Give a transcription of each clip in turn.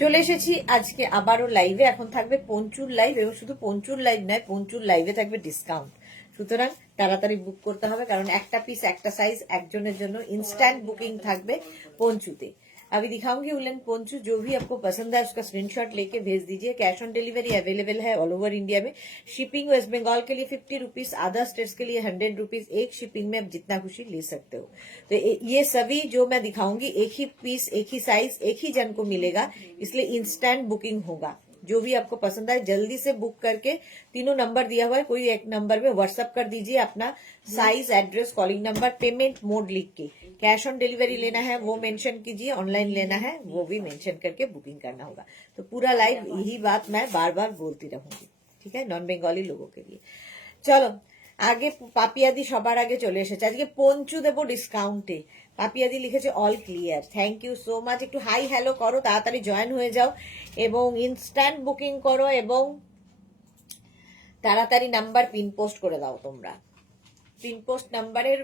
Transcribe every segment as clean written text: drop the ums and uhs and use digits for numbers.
চলে এসেছি আজকে আবারও লাইভে। এখন থাকবে পঞ্চুর লাইভ, এবং শুধু পঞ্চুর লাইভ নয়, পঞ্চুর লাইভে থাকবে ডিসকাউন্ট। সুতরাং তাড়াতাড়ি বুক করতে হবে, কারণ একটা পিস একটা সাইজ একজনের জন্য इंस्टेंट बुकिंग থাকবে পঞ্চুতে। अभी दिखाऊंगी उलन पोंचू, जो भी आपको पसंद है उसका स्क्रीनशॉट लेके भेज दीजिए। कैश ऑन डिलीवरी अवेलेबल है ऑल ओवर इंडिया में। शिपिंग वेस्ट बंगाल के लिए 50 रुपीज, अदर स्टेट्स के लिए 100 रुपीज। एक शिपिंग में आप जितना खुशी ले सकते हो। तो ये सभी जो मैं दिखाऊंगी एक ही पीस, एक ही साइज, एक ही जन को मिलेगा, इसलिए इंस्टेंट बुकिंग होगा। जो भी आपको पसंद आए जल्दी से बुक करके, तीनों नंबर दिया हुआ है, कोई एक नंबर में व्हाट्सएप कर दीजिए अपना size, address, calling number, payment mode लिख के। कैश ऑन डिलीवरी लेना है वो मेंशन कीजिए, ऑनलाइन लेना है वो भी मेंशन करके बुकिंग करना होगा। तो पूरा लाइव यही बात मैं बार बार बोलती रहूंगी, ठीक है, नॉन बेंगली लोगों के लिए। চলো আগে পাপিয়াদি সবার আগে চলে এসেছে। আজকে পঞ্চু দেবো ডিসকাউন্টে। পাপিয়াদি লিখেছে all clear, thank you so much. একটু হাই হ্যালো করো, তাড়াতাড়ি জয়েন হয়ে যাও এবং ইনস্ট্যান্ট বুকিং করো, এবং তাড়াতাড়ি নাম্বার পিন পোস্ট করে দাও। তোমরা পিন পোস্ট নাম্বারের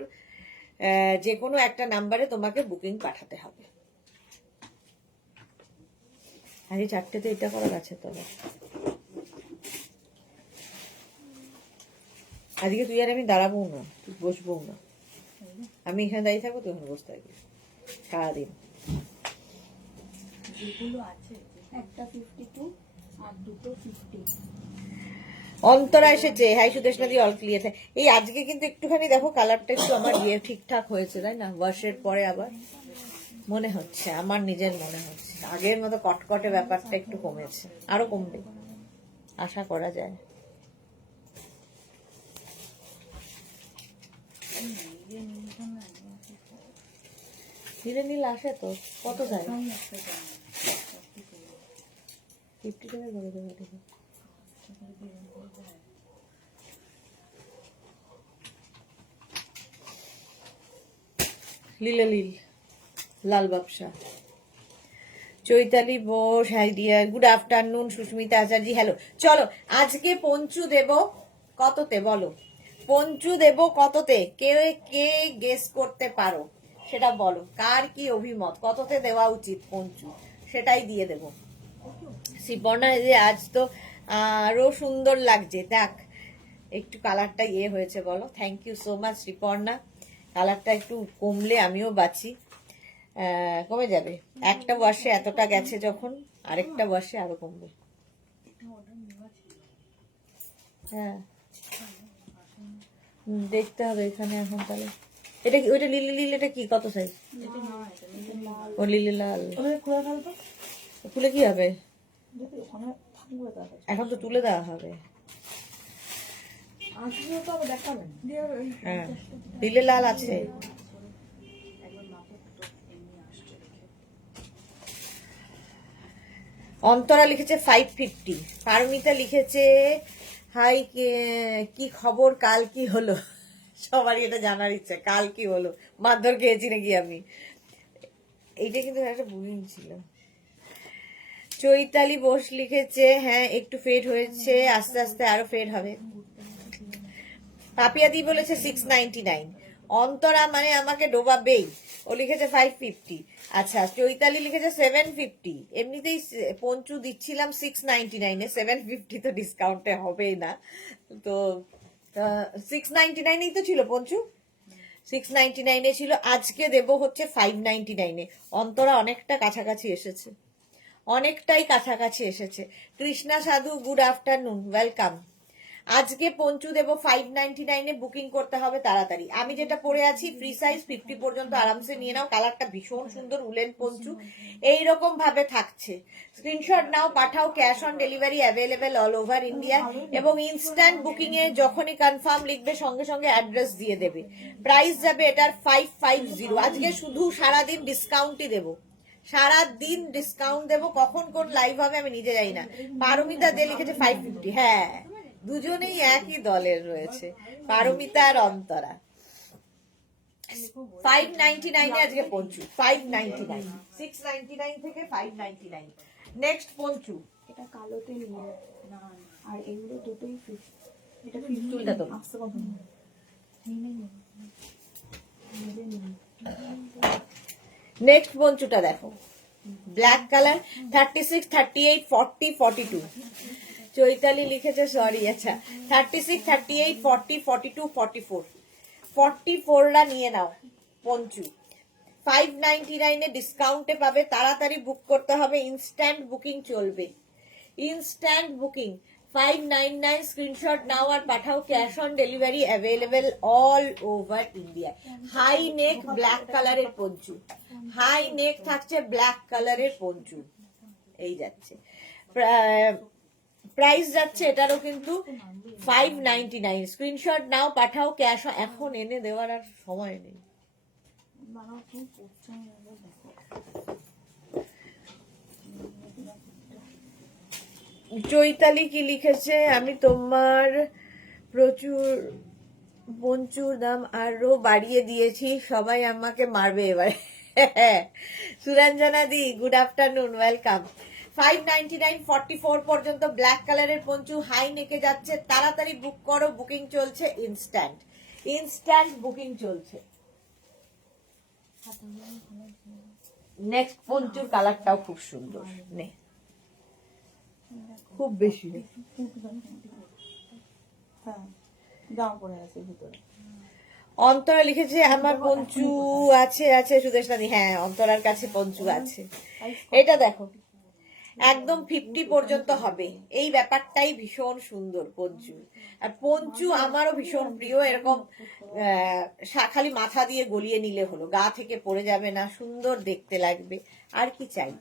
যে কোনো একটা নাম্বারে তোমাকে বুকিং পাঠাতে হবে। আজকে 4টেতে এটা করার আছে। তবে আজকে তুই আর আমি দাঁড়াবো না, তুই বসবো না, আমি এখানে দাঁড়িয়ে থাকবো, তুই বসে থাকবি সারাদিন। অন্তরা এসেছে, high Sudeshna the all clear. এই আজকে কিন্তু একটুখানি দেখো কালারটা একটু আমার ইয়ে ঠিকঠাক হয়েছে, তাই না? ওয়াশের পরে আবার মনে হচ্ছে, আমার নিজের মনে হচ্ছে আগের মতো কটকটে ব্যাপারটা একটু কমেছে, আরো কমবে আশা করা যায়। ধীরে নীল আসে তো, কত যায়? 50 টাকা করে দেবো। লীলা লীল লাল ব্যবসা। Chaitali Bose, hi dear, good afternoon. Sushmita Acharya, hello. চলো আজকে পঞ্চু দেব কততে, বলো পঞ্চু দেব কততে? কে কে গেস করতে পারো সেটা বলো, কার কি অভিমত, কততে দেওয়া উচিত পঞ্চু, সেটাই দিয়ে দেব। শ্রীপর্ণা যে আজ তো আরো সুন্দর লাগছে, দেখ একটু কালারটা ইয়ে হয়েছে, বলো। Thank you so much Sriparna. কালারটা একটু কমলে আমিও বাঁচি। কমে যাবে, একটা ওয়াশে এতটা গেছে যখন, আরেকটা ওয়াশে আরো কমবে। হ্যাঁ দেখতে হবে এখানে এখন। তাহলে এটা কি ওইটা লিলি লিলি, এটা কি কত সাইজ? ও লিলি লাল, খুলে কি হবে? এখন তো তুলে দেওয়া হবে। হ্যাঁ লিলি লাল আছে। অন্তরা লিখেছে 550। পারমিতা লিখেছে হাই, কি খবর, কাল কি হলো? সবারই এটা জানার ইচ্ছা, কাল কি হলো, মারধর খেয়েছি নাকি আমি। এইটা কিন্তু একটা বুকিং ছিল। চৈতালি বোস লিখেছে হ্যাঁ একটু ফেড হয়েছে, আস্তে আস্তে আরো ফেড হবে। পাপিয়াদি বলেছে 699। অন্তরা মানে আমাকে ডোবাবেই, ও লিখেছে 550। আচ্ছা চৈতালি লিখেছে 750। এমনিতেই পঞ্চু দিচ্ছিলাম 699-এ, 750 তো ডিসকাউন্টে হবেই না, তো 699-এই তো ছিল পঞ্চু, 699-এ ছিল। আজকে দেব হচ্ছে 599-এ। অন্তরা অনেকটা কাছাকাছি এসেছে, অনেকটাই কাছাকাছি এসেছে। কৃষ্ণা সাধু, গুড আফটারনুন, ওয়েলকাম। আজকে পঞ্চু দেব 599-এ, বুকিং করতে হবে তাড়াতাড়ি। আমি যেটা পরে আছি ফ্রি সাইজ, 50 পর্যন্ত আরামসে নিয়ে নাও। কালারটা ভীষণ সুন্দর, উলেন পঞ্চু এইরকম ভাবে থাকছে। স্ক্রিনশট নাও, পাঠাও। Cash on delivery available all over India, এবং ইনস্ট্যান্ট বুকিং এ যখনই কনফার্ম লিখবে সঙ্গে সঙ্গে অ্যাড্রেস দিয়ে দেবে। প্রাইস যাবে এটার 550। আজকে শুধু সারাদিন ডিসকাউন্টই দেবো, সারা দিন ডিসকাউন্ট দেবো। কখন কোন লাইভ হবে আমি নিজে জানি না। পারমিতা দে লিখেছে 550। হ্যাঁ দুজনেই একই দলের রয়েছে, পারমিতা আর অন্তরা। 599-এ আজকে পঞ্চু, 599, 699 থেকে 599। নেক্সট পঞ্চু, এটা কালোতে নিয়ে না, আর এগুলো দুটোই 50। এটা 50 টা তো আসছে কত? নেক্সট পঞ্চুটা দেখো, ব্ল্যাক কালার 36, 38, 40, 42। চৈতালি লিখেছে সরি, আচ্ছা 36, 38, 40, 42, 44। 44টা নিয়ে নাও পঞ্চু। 599 এ ডিসকাউন্টে পাবে, তাড়াতাড়ি বুক করতে হবে, ইনস্ট্যান্ট বুকিং চলবে, ইনস্ট্যান্ট বুকিং। 599 স্ক্রিনশট নাও আর পাঠাও, cash on delivery available all over India. High neck black কালারের পঞ্চু, হাই নেক থাকছে ব্ল্যাক কালারের পঞ্চু, এই যাচ্ছে। প্রাইস যাচ্ছে এটারও কিন্তু 599। স্ক্রিনশট নাও পাঠাও, ক্যাশ এখন এনে দেওয়ার আর সময় নেই। চৈতালি কি লিখেছে, আমি তোমার প্রচুর পঞ্চুর দাম আরো বাড়িয়ে দিয়েছি, সবাই আমাকে মারবে এবার। সুরঞ্জনা দি গুড আফটারনুন, ওয়েলকাম। 599, 44 পর্যন্ত ব্ল্যাক কালারের পঞ্চু হাই নেকে যাচ্ছে, তাড়াতাড়ি বুক করো, বুকিং চলছে ইনস্ট্যান্ট, ইনস্ট্যান্ট বুকিং চলছে। নেক্সট পঞ্চুর কালারটাও খুব সুন্দর, নে খুব বেশি অন্তরা লিখেছে আমার পঞ্চু আছে আছে সুদেশ নানি, হ্যাঁ অন্তরার কাছে পঞ্চু আছে। এটা দেখো একদম 50 পর্যন্ত হবে, এই ব্যাপারটাই ভীষণ সুন্দর পঞ্চু। আর পঞ্চু আমারও ভীষণ প্রিয়, এরকম খালি মাথা দিয়ে গলিয়ে নিলে হলো, গা থেকে পড়ে যাবে না, সুন্দর দেখতে লাগবে, আর কি চাই।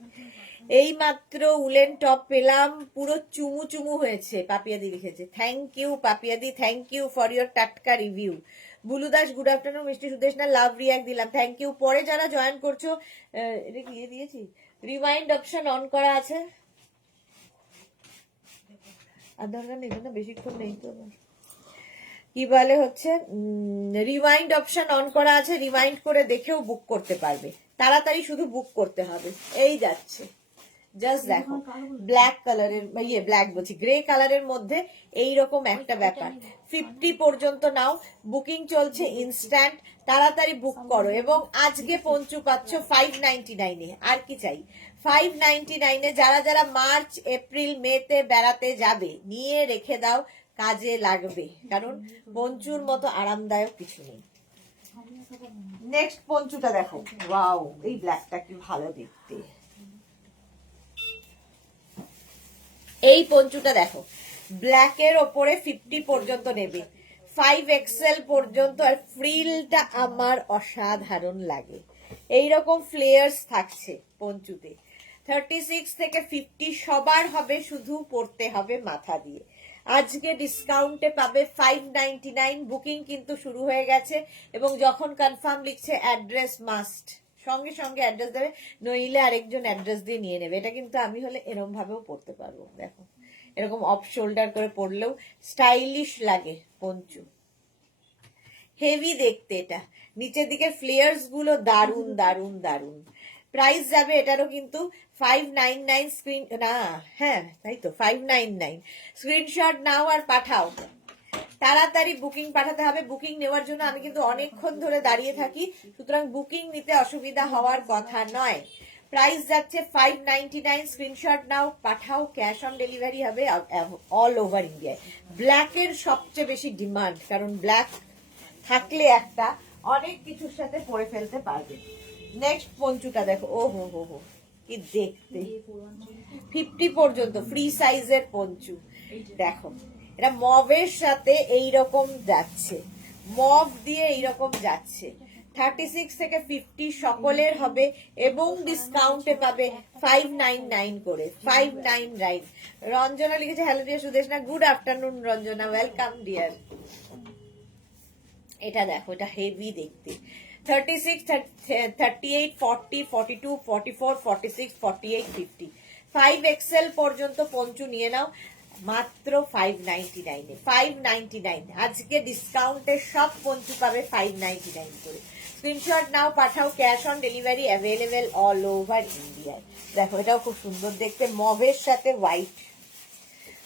এই মাত্র উলেন টপ পেলাম, পুরো চুমু চুমু হয়েছে, পাপিয়াদি লিখেছে। থ্যাংক ইউ পাপিয়াদি, থ্যাংক ইউ ফর ইয়োর টাটকা review. Bulu Das good afternoon, মিষ্টি সুদেশ না লাভ রিয়াক্ট দিলাম, থ্যাংক ইউ। পরে যারা জয়েন করছো, এটা কি দিয়েছি, রিমাইন্ড অপশন অন করা আছে, আর দরকার নেই না, বেশিক্ষণ নেই তো, কি বলে হচ্ছে রিমাইন্ড অপশন অন করা আছে, রিমাইন্ড করে দেখেও বুক করতে পারবে, তাড়াতাড়ি শুধু বুক করতে হবে। এই যাচ্ছে, জাস্ট দেখো ব্ল্যাক কালারের, ইয়ে ব্ল্যাক বলছি, গ্রে কালারের মধ্যে এইরকম একটা ব্যাপার। 50 পর্যন্ত নাও, বুকিং চলছে ইনস্ট্যান্ট, তাড়াতাড়ি বুক করো। এবং আজকে পঞ্চু পাচ্ছ 599 এ, আর কি চাই। 599 এ যারা যারা মার্চ এপ্রিল মেতে বেড়াতে যাবে, নিয়ে রেখে দাও, কাজে লাগবে, কারণ পঞ্চুর মতো আরামদায়ক কিছু নেই। নেক্সট পঞ্চুটা দেখো, ওয়াও এই ব্ল্যাকটা কি ভালো দেখতে, এই পঞ্চুটা দেখো ব্ল্যাকের ওপরে 50 পর্যন্ত নেবে, 5XL পর্যন্ত, আর ফ্রিলটা আমার অসাধারণ লাগে, এইরকম ফ্লেয়ার্স থাকছে পঞ্চুতে। 36 থেকে 50 সবার হবে, শুধু পড়তে হবে মাথা দিয়ে। আজকে ডিসকাউন্টে পাবে 599, বুকিং কিন্তু শুরু হয়ে গেছে, এবং যখন কনফার্ম লিখছে অ্যাড্রেস মাস্ট, সঙ্গে সঙ্গে অ্যাড্রেস দেবে, নইলে আরেকজন অ্যাড্রেস দিয়ে নিয়ে নেবে। এটা কিন্তু আমি হলে এরকম ভাবেও পড়তে পারবো, দেখো এরকম অফ শোল্ডার করে পরলেও স্টাইলিশ লাগে পঞ্চু, হেভি দেখতে। এটা নিচের দিকে ফ্লেয়ার্স গুলো দারুন দারুন দারুন। প্রাইস যাবে এটারও কিন্তু 599, স্ক্রিন না, হ্যাঁ তাই তো 599। স্ক্রিনশট নাও আর পাঠাও, তাড়াতাড়ি বুকিং পাঠাতে হবে। বুকিং নেওয়ার জন্য আমি কিন্তু অনেকক্ষণ ধরে দাঁড়িয়ে থাকি, সুতরাং বুকিং নিতে অসুবিধা হওয়ার কথা নয়। প্রাইস যাচ্ছে 599, স্ক্রিনশট নাও পাঠাও, ক্যাশ অন ডেলিভারি হবে অল ওভার ইন্ডিয়ায়। ব্ল্যাকের সবচেয়ে বেশি ডিমান্ড, কারণ ব্ল্যাক থাকলে একটা অনেক কিছুর সাথে পরে ফেলতে পারবে। নেক্সট পঞ্চুটা দেখো, ও হো হো হো কি দেখতে, 50 পর্যন্ত ফ্রি সাইজের পঞ্চু দেখো, এটা মভের সাথে এইরকম যাচ্ছে, মভ দিয়ে এইরকম যাচ্ছে। 36 থেকে 50 সকলের হবে, এবং ডিসকাউন্টে পাবে 599 করে, 599। রঞ্জনা লিখেছে হ্যালো ডিয়ার সুদেশ না, good afternoon Ranjana, welcome deer. এটা দেখো, এটা হেভি দেখতে। 36, 38, 40, 42, 44, 46, 48, 50, 5XL পর্যন্ত পঞ্চু নিয়ে নাও মাত্র 599 এ। 599 আজকে ডিসকাউন্টে সব পঞ্চু পাবে 599 করে। স্ক্রিনশট নাও পাঠাও, cash on delivery available all over ইন্ডিয়ায়। দেখো এটাও খুব সুন্দর দেখতে, মভের সাথে হোয়াইট।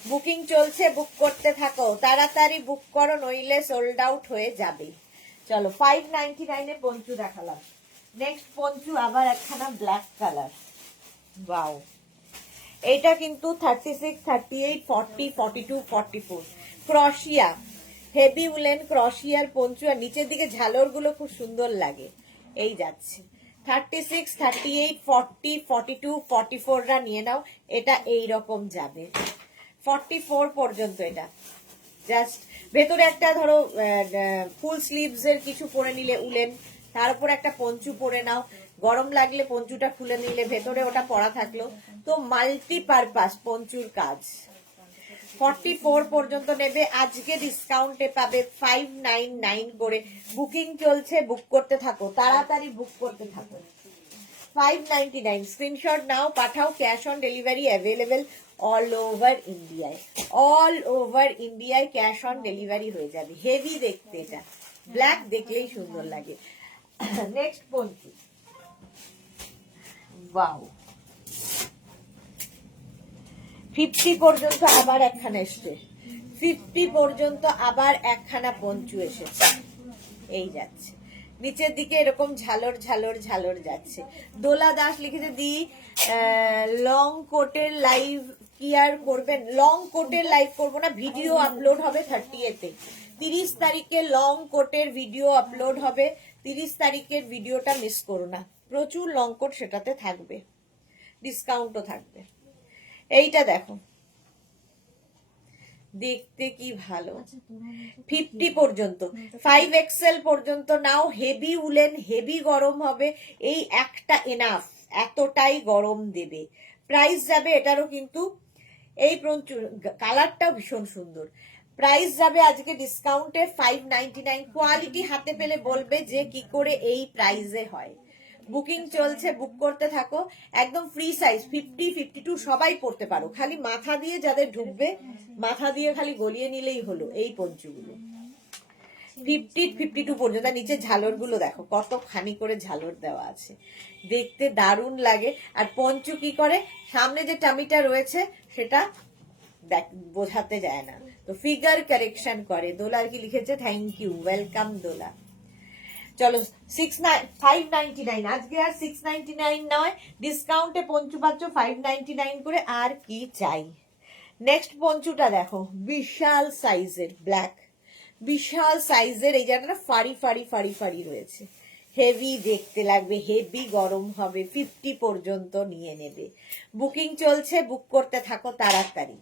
বুকিং চলছে, বুক করতে থাকো, তাড়াতাড়ি বুক করো, নইলে সোল্ড আউট হয়ে যাবে। চলো 599 এ পঞ্চু দেখালাম। নেক্সট পঞ্চু আবার একখানা ব্ল্যাক কালার, ওয়াও, এইটা কিন্তু 36, 38, 40, 42, 44 ক্রশিয়া, হেভি উলেন ক্রশিয়ার পঞ্চু, আর নিচের দিকে ঝালর গুলো খুব সুন্দর লাগে। এই যাচ্ছে 36, 38, 40, 42, 44 রা নিয়ে নাও, এটা এই রকম যাবে 44 পর্যন্ত। এটা জাস্ট ভেতরে একটা ধরো ফুল স্লিভস এর কিছু পরে নিলে উলেন, তার উপর একটা পঞ্চু পরে নাও, গরম লাগলে পঞ্চুটা খুলে নিলে ভেতরে ওটা পরা থাকলো, তো মাল্টিপারপাস পঞ্চুর কাজ। 44 পর্যন্ত নেবে, আজকে ডিসকাউন্টে পাবে 599 করে। বুকিং চলছে, বুক করতে থাকো, তাড়াতাড়ি বুক করতে থাকো। 599 স্ক্রিনশট নাও, পাঠাও, cash on delivery available all over ইন্ডিয়ায়। অল ওভার ইন্ডিয়ায় ক্যাশ অন ডেলিভারি হয়ে যাবে। হেভি দেখতে, এটা ব্ল্যাক দেখলেই সুন্দর লাগে। নেক্সট পঞ্চু, ওয়াও 50 পর্যন্ত আবার একখানা এসছে, 50 পর্যন্ত আবার একখানা পঞ্চু এসেছে। এই যাচ্ছে নিচের দিকে এরকম ঝালর ঝালর ঝালর যাচ্ছে। দোলা দাস লিখেছে দি লং কোটের লাইভ কি আর করবেন? লং কোটের লাইভ করবো না, ভিডিও আপলোড হবে 30-এ। 30 তারিখে লং কোটের ভিডিও আপলোড হবে। 30 তারিখের ভিডিওটা মিস করো না, প্রচুর লং কোট সেটাতে থাকবে, ডিসকাউন্টও থাকবে। এইটা দেখো, দেখতে কি ভালো, 50 পর্যন্ত, 5XL পর্যন্ত নাও। হেভি উলেন, হেভি গরম হবে, এই একটা এনাফ, এতটাই গরম দেবে। প্রাইস যাবে এটারও কিন্তু, এই কালারটাও ভীষণ সুন্দর। প্রাইস যাবে আজকে ডিসকাউন্টে 599। কোয়ালিটি হাতে পেলে বলবে যে কি করে এই প্রাইসে হয়। বুকিং চলছে, বুক করতে থাকো। একদম ফ্রি সাইজ, 50, 52 সবাই পড়তে পারো, খালি মাথা দিয়ে যাদের ঢুকবে মাথা দিয়ে খালি গলিয়ে নিলেই হলো। এই পঞ্চুগুলো 50, 52 পর্যন্ত। নিচে ঝালর গুলো দেখো কত খানি করে ঝালর দেওয়া আছে, দেখতে দারুণ লাগে। আর পঞ্চু কি করে, সামনে যে টামিটা রয়েছে সেটা বোঝাতে যায় না, তো ফিগার কারেকশন করে। দোলার কি লিখেছে, থ্যাংক ইউ, ওয়েলকাম দোলা। চলো 599, আজকে আর 699 নয়, ডিসকাউন্টে পঞ্চু পাচ্ছ 599 করে। আর কি চাই? নেক্সট পঞ্চুটা দেখো, বিশাল সাইজের ব্ল্যাক, বিশাল সাইজের। এই জায়গাটা ফাড়ি ফাড়ি ফাড়ি ফাড়ি রয়েছে, হেভি দেখতে লাগবে, হেভি গরম হবে। 50 পর্যন্ত নিয়ে নেবে, বুকিং চলছে, বুক করতে থাকো তাড়াতাড়ি।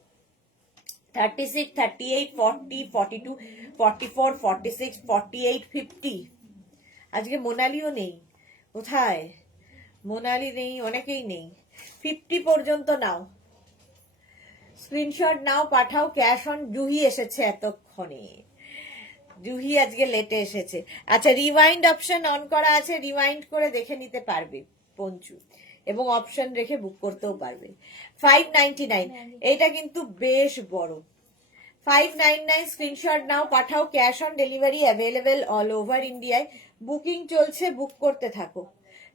36, 38, 40, 42, 44, 46, 48, 50। আজকে মোনালিও নেই, কোথায় মোনালি নেই, অনেকেই নেই। 50 পর্যন্ত নাও, স্ক্রিনশট নাও, পাঠাও, ক্যাশ অন। জুহি এসেছে এতক্ষণে, জুহি আজকে লেটে এসেছে। আচ্ছা, রিওয়াইন্ড অপশন অন করা আছে, রিওয়াইন্ড করে দেখে নিতে পারবে পঞ্চু, এবং অপশন রেখে বুক করতেও পারবে। 599, এটা কিন্তু বেশ বড়। 599 স্ক্রিনশট নাও, পাঠাও, cash on delivery available all over ইন্ডিয়ায়। বুকিং চলছে, বুক করতে থাকো।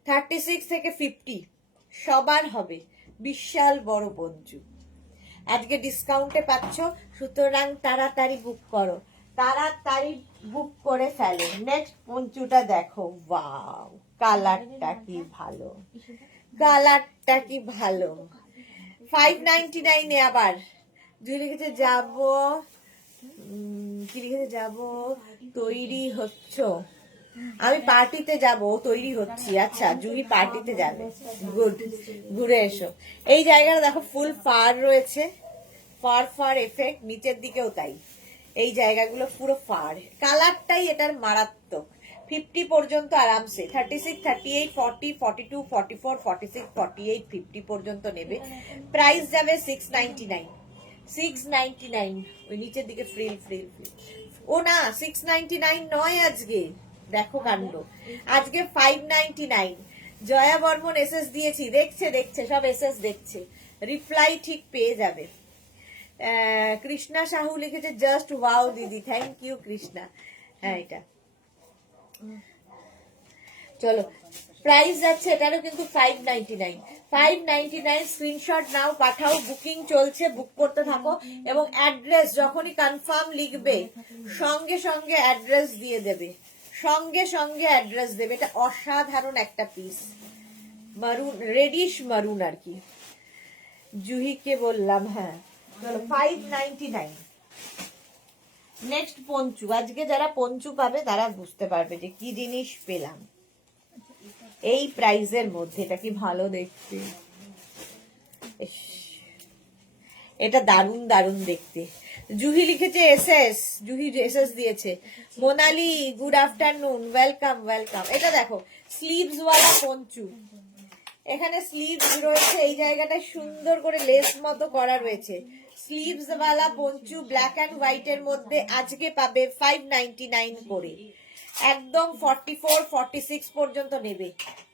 36 থেকে 50 সবার হবে, বিশাল বড় পঞ্চু। আজকে ডিসকাউন্টে পাচ্ছ, সুতরাং তাড়াতাড়ি বুক করো, তাড়াতাড়ি বুক করে ফেলো। নেক্সট পঞ্চুটা দেখো, ওয়াও কালারটা কি ভালো, কালারটা কি ভালো। 599 এ আবার জুই লিখেছে যাবো, কি লিখেছে, যাবো তৈরি হচ্ছ? আমি পার্টিতে যাব, তৈরি হচ্ছি। আচ্ছা, জুহি পার্টিতে যাবে, গুড, ঘুরে এসো। এই জায়গাটা দেখো ফুল ফার রয়েছে, ফার ফার এফেক্ট, নিচের দিকেও তাই, এই জায়গাগুলো পুরো ফার। কালারটাই এটার মারাত্মক। 50 পর্যন্ত আরামসে, 36, 38, 40, 42, 44, 46, 48, 50 পর্যন্ত নেবে। প্রাইস যাবে 699, 699। ওই নিচের দিকে ফ্রিল ফ্রিল ফ্রিল, ও না 699 নয় আজকে, দেখো কাণ্ড, আজকে 599। জয়া বর্মন এসএস দিয়েছি, দেখছে দেখছে, সব এসএস দেখছে, রিপ্লাই ঠিক পেয়ে যাবে। কৃষ্ণা সাহু লিখেছে জাস্ট ওয়াও দিদি, থ্যাংক ইউ কৃষ্ণা। হ্যাঁ, এটা চলো, প্রাইস যাচ্ছে এটারও কিন্তু 599, 599। স্ক্রিনশট নাও, পাঠাও, বুকিং চলছে, বুক করতে থাকো, এবং অ্যাড্রেস যখনই কনফার্ম লিখবে সঙ্গে সঙ্গে অ্যাড্রেস দিয়ে দেবে, সঙ্গে সঙ্গে অ্যাড্রেস দেবে। এটা অসাধারণ একটা পিস, মারুন, রেডিশ মারুন আর কি। জুহিকে বললাম, হ্যাঁ চলো 599। নেক্সট পঞ্চু। আজকে যারা পঞ্চু পাবে তারা বুঝতে পারবে যে কি জিনিস পেলাম এই প্রাইজের মধ্যে। এটা কি ভালো দেখতে, ইস, এটা দারুণ দারুণ দেখতে। জুহি লিখেছে এসএস, জুহি এসএস দিয়েছে। Monali good afternoon, welcome welcome. এটা দেখো স্লিভস ওয়ালা পঞ্চু, এখানে স্লিভস রয়েছে, এই জায়গাটা সুন্দর করে লেস মতো করা রয়েছে। স্লিভস ওয়ালা পঞ্চু ব্ল্যাক অ্যান্ড হোয়াইট এর মধ্যে আজকে পাবে 599 করে। একদম 44, 46 পর্যন্ত নেবে।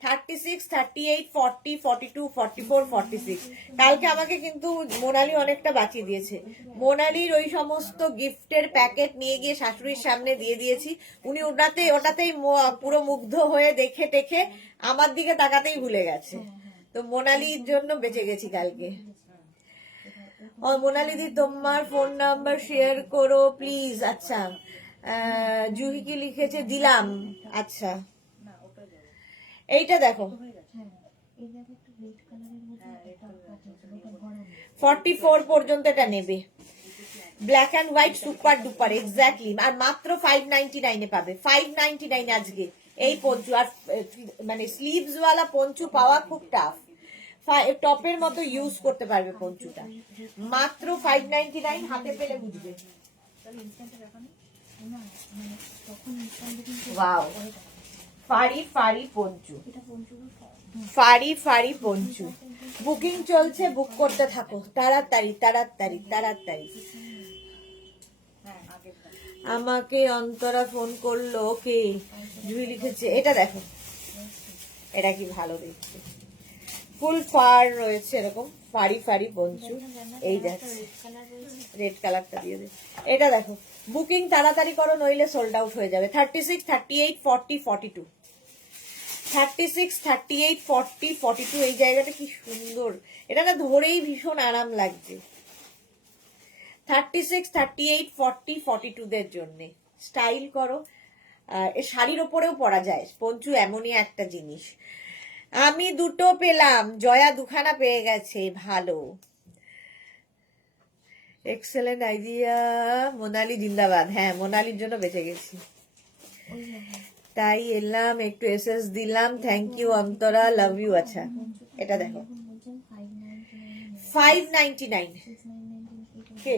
36, 38, 40, 42, 44, 46। কালকে আমাকে কিন্তু মোনালি অনেকটা বাঁচিয়ে দিয়েছে। মোনালির ওই সমস্ত গিফটের প্যাকেট নিয়ে গিয়ে শাশুড়ির সামনে দিয়ে দিয়েছি। উনি ওটাতেই পুরো মুগ্ধ হয়ে দেখে টেখে আমার দিকে তাকাতেই ভুলে গেছে। তো মোনালির জন্য বেঁচে গেছি কালকে। মোনালি দি তোমার ফোন নাম্বার শেয়ার করো প্লিজ। আচ্ছা, জুহি কি লিখেছে, দিলাম। আচ্ছা, এইটা দেখো 44 পর্যন্ত এটা নেবে। Black and white super duper exactly. আর মাত্র 599 পাবে। 599 আজকে এই পঞ্চু। আর মানে স্লিভস ওয়ালা পঞ্চু পাওয়া খুব টাফ। টপের মতো ইউজ করতে পারবে পঞ্চুটা। মাত্র 599, হাতে পেলে বুঝবে। ওয়াও, ফাড়ি ফাড়ি পঞ্চু, ফাড়ি ফাড়ি পঞ্চু। বুকিং চলছে, বুক করতে থাকো তাড়াতাড়ি তাড়াতাড়ি তাড়াতাড়ি। আমাকে অন্তরা ফোন করলো, কে? জুহি লিখেছে। এটা দেখো, এটা কি ভালো দেখতে, ফুল ফার রয়েছে এরকম ফাড়ি ফাড়ি পঞ্চু। এই যাচ্ছে, রেড কালারটা দিয়ে দে। এটা দেখো, বুকিং তাড়াতাড়ি করো নইলে সোল্ড আউট হয়ে যাবে। 36, 38, 40, 42। 36, 38, 40, 42। এই জায়গাটা কি সুন্দর, এটা না ধরেই ভীষণ আরাম লাগছে। 36, 38, 40, 42 দের জন্য স্টাইল করো। শাড়ির ওপরেও পরা যায় পঞ্চু, এমনই একটা জিনিস। আমি দুটো পেলাম, জয়া দুখানা পেয়ে গেছে। ভালো, এক্সেলেন্ট আইডিয়া। মোনালি জিন্দাবাদ। হ্যাঁ, মোনালির জন্য বেঁচে গেছি, তাই এলাম একটু এসএস দিলাম। Thank you Antara, love you. আচ্ছা, এটা দেখো 599। কে?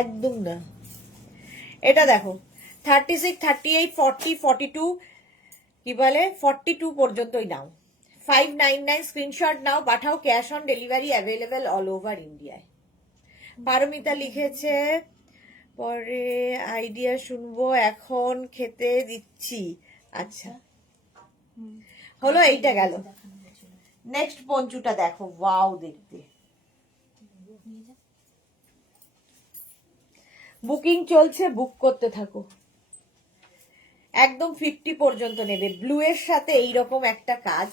একদম না। এটা দেখো 36, 38, 40, 42, কি বলে 42 পর্যন্তই নাও। 599 স্ক্রিনশট নাও, পাঠাও। Cash on delivery available all over ইন্ডিয়ায়। পারমিতা লিখেছে পরে আইডিয়া শুনবো, এখন খেতে দিচ্ছি। আচ্ছা, হলো, এইটা গেল। নেক্সট পঞ্চুটা দেখো, ওয়াও দেখতে। বুকিং চলছে, বুক করতে থাকো। একদম 50 পর্যন্ত নেবে। ব্লু এর সাথে এইরকম একটা কাজ,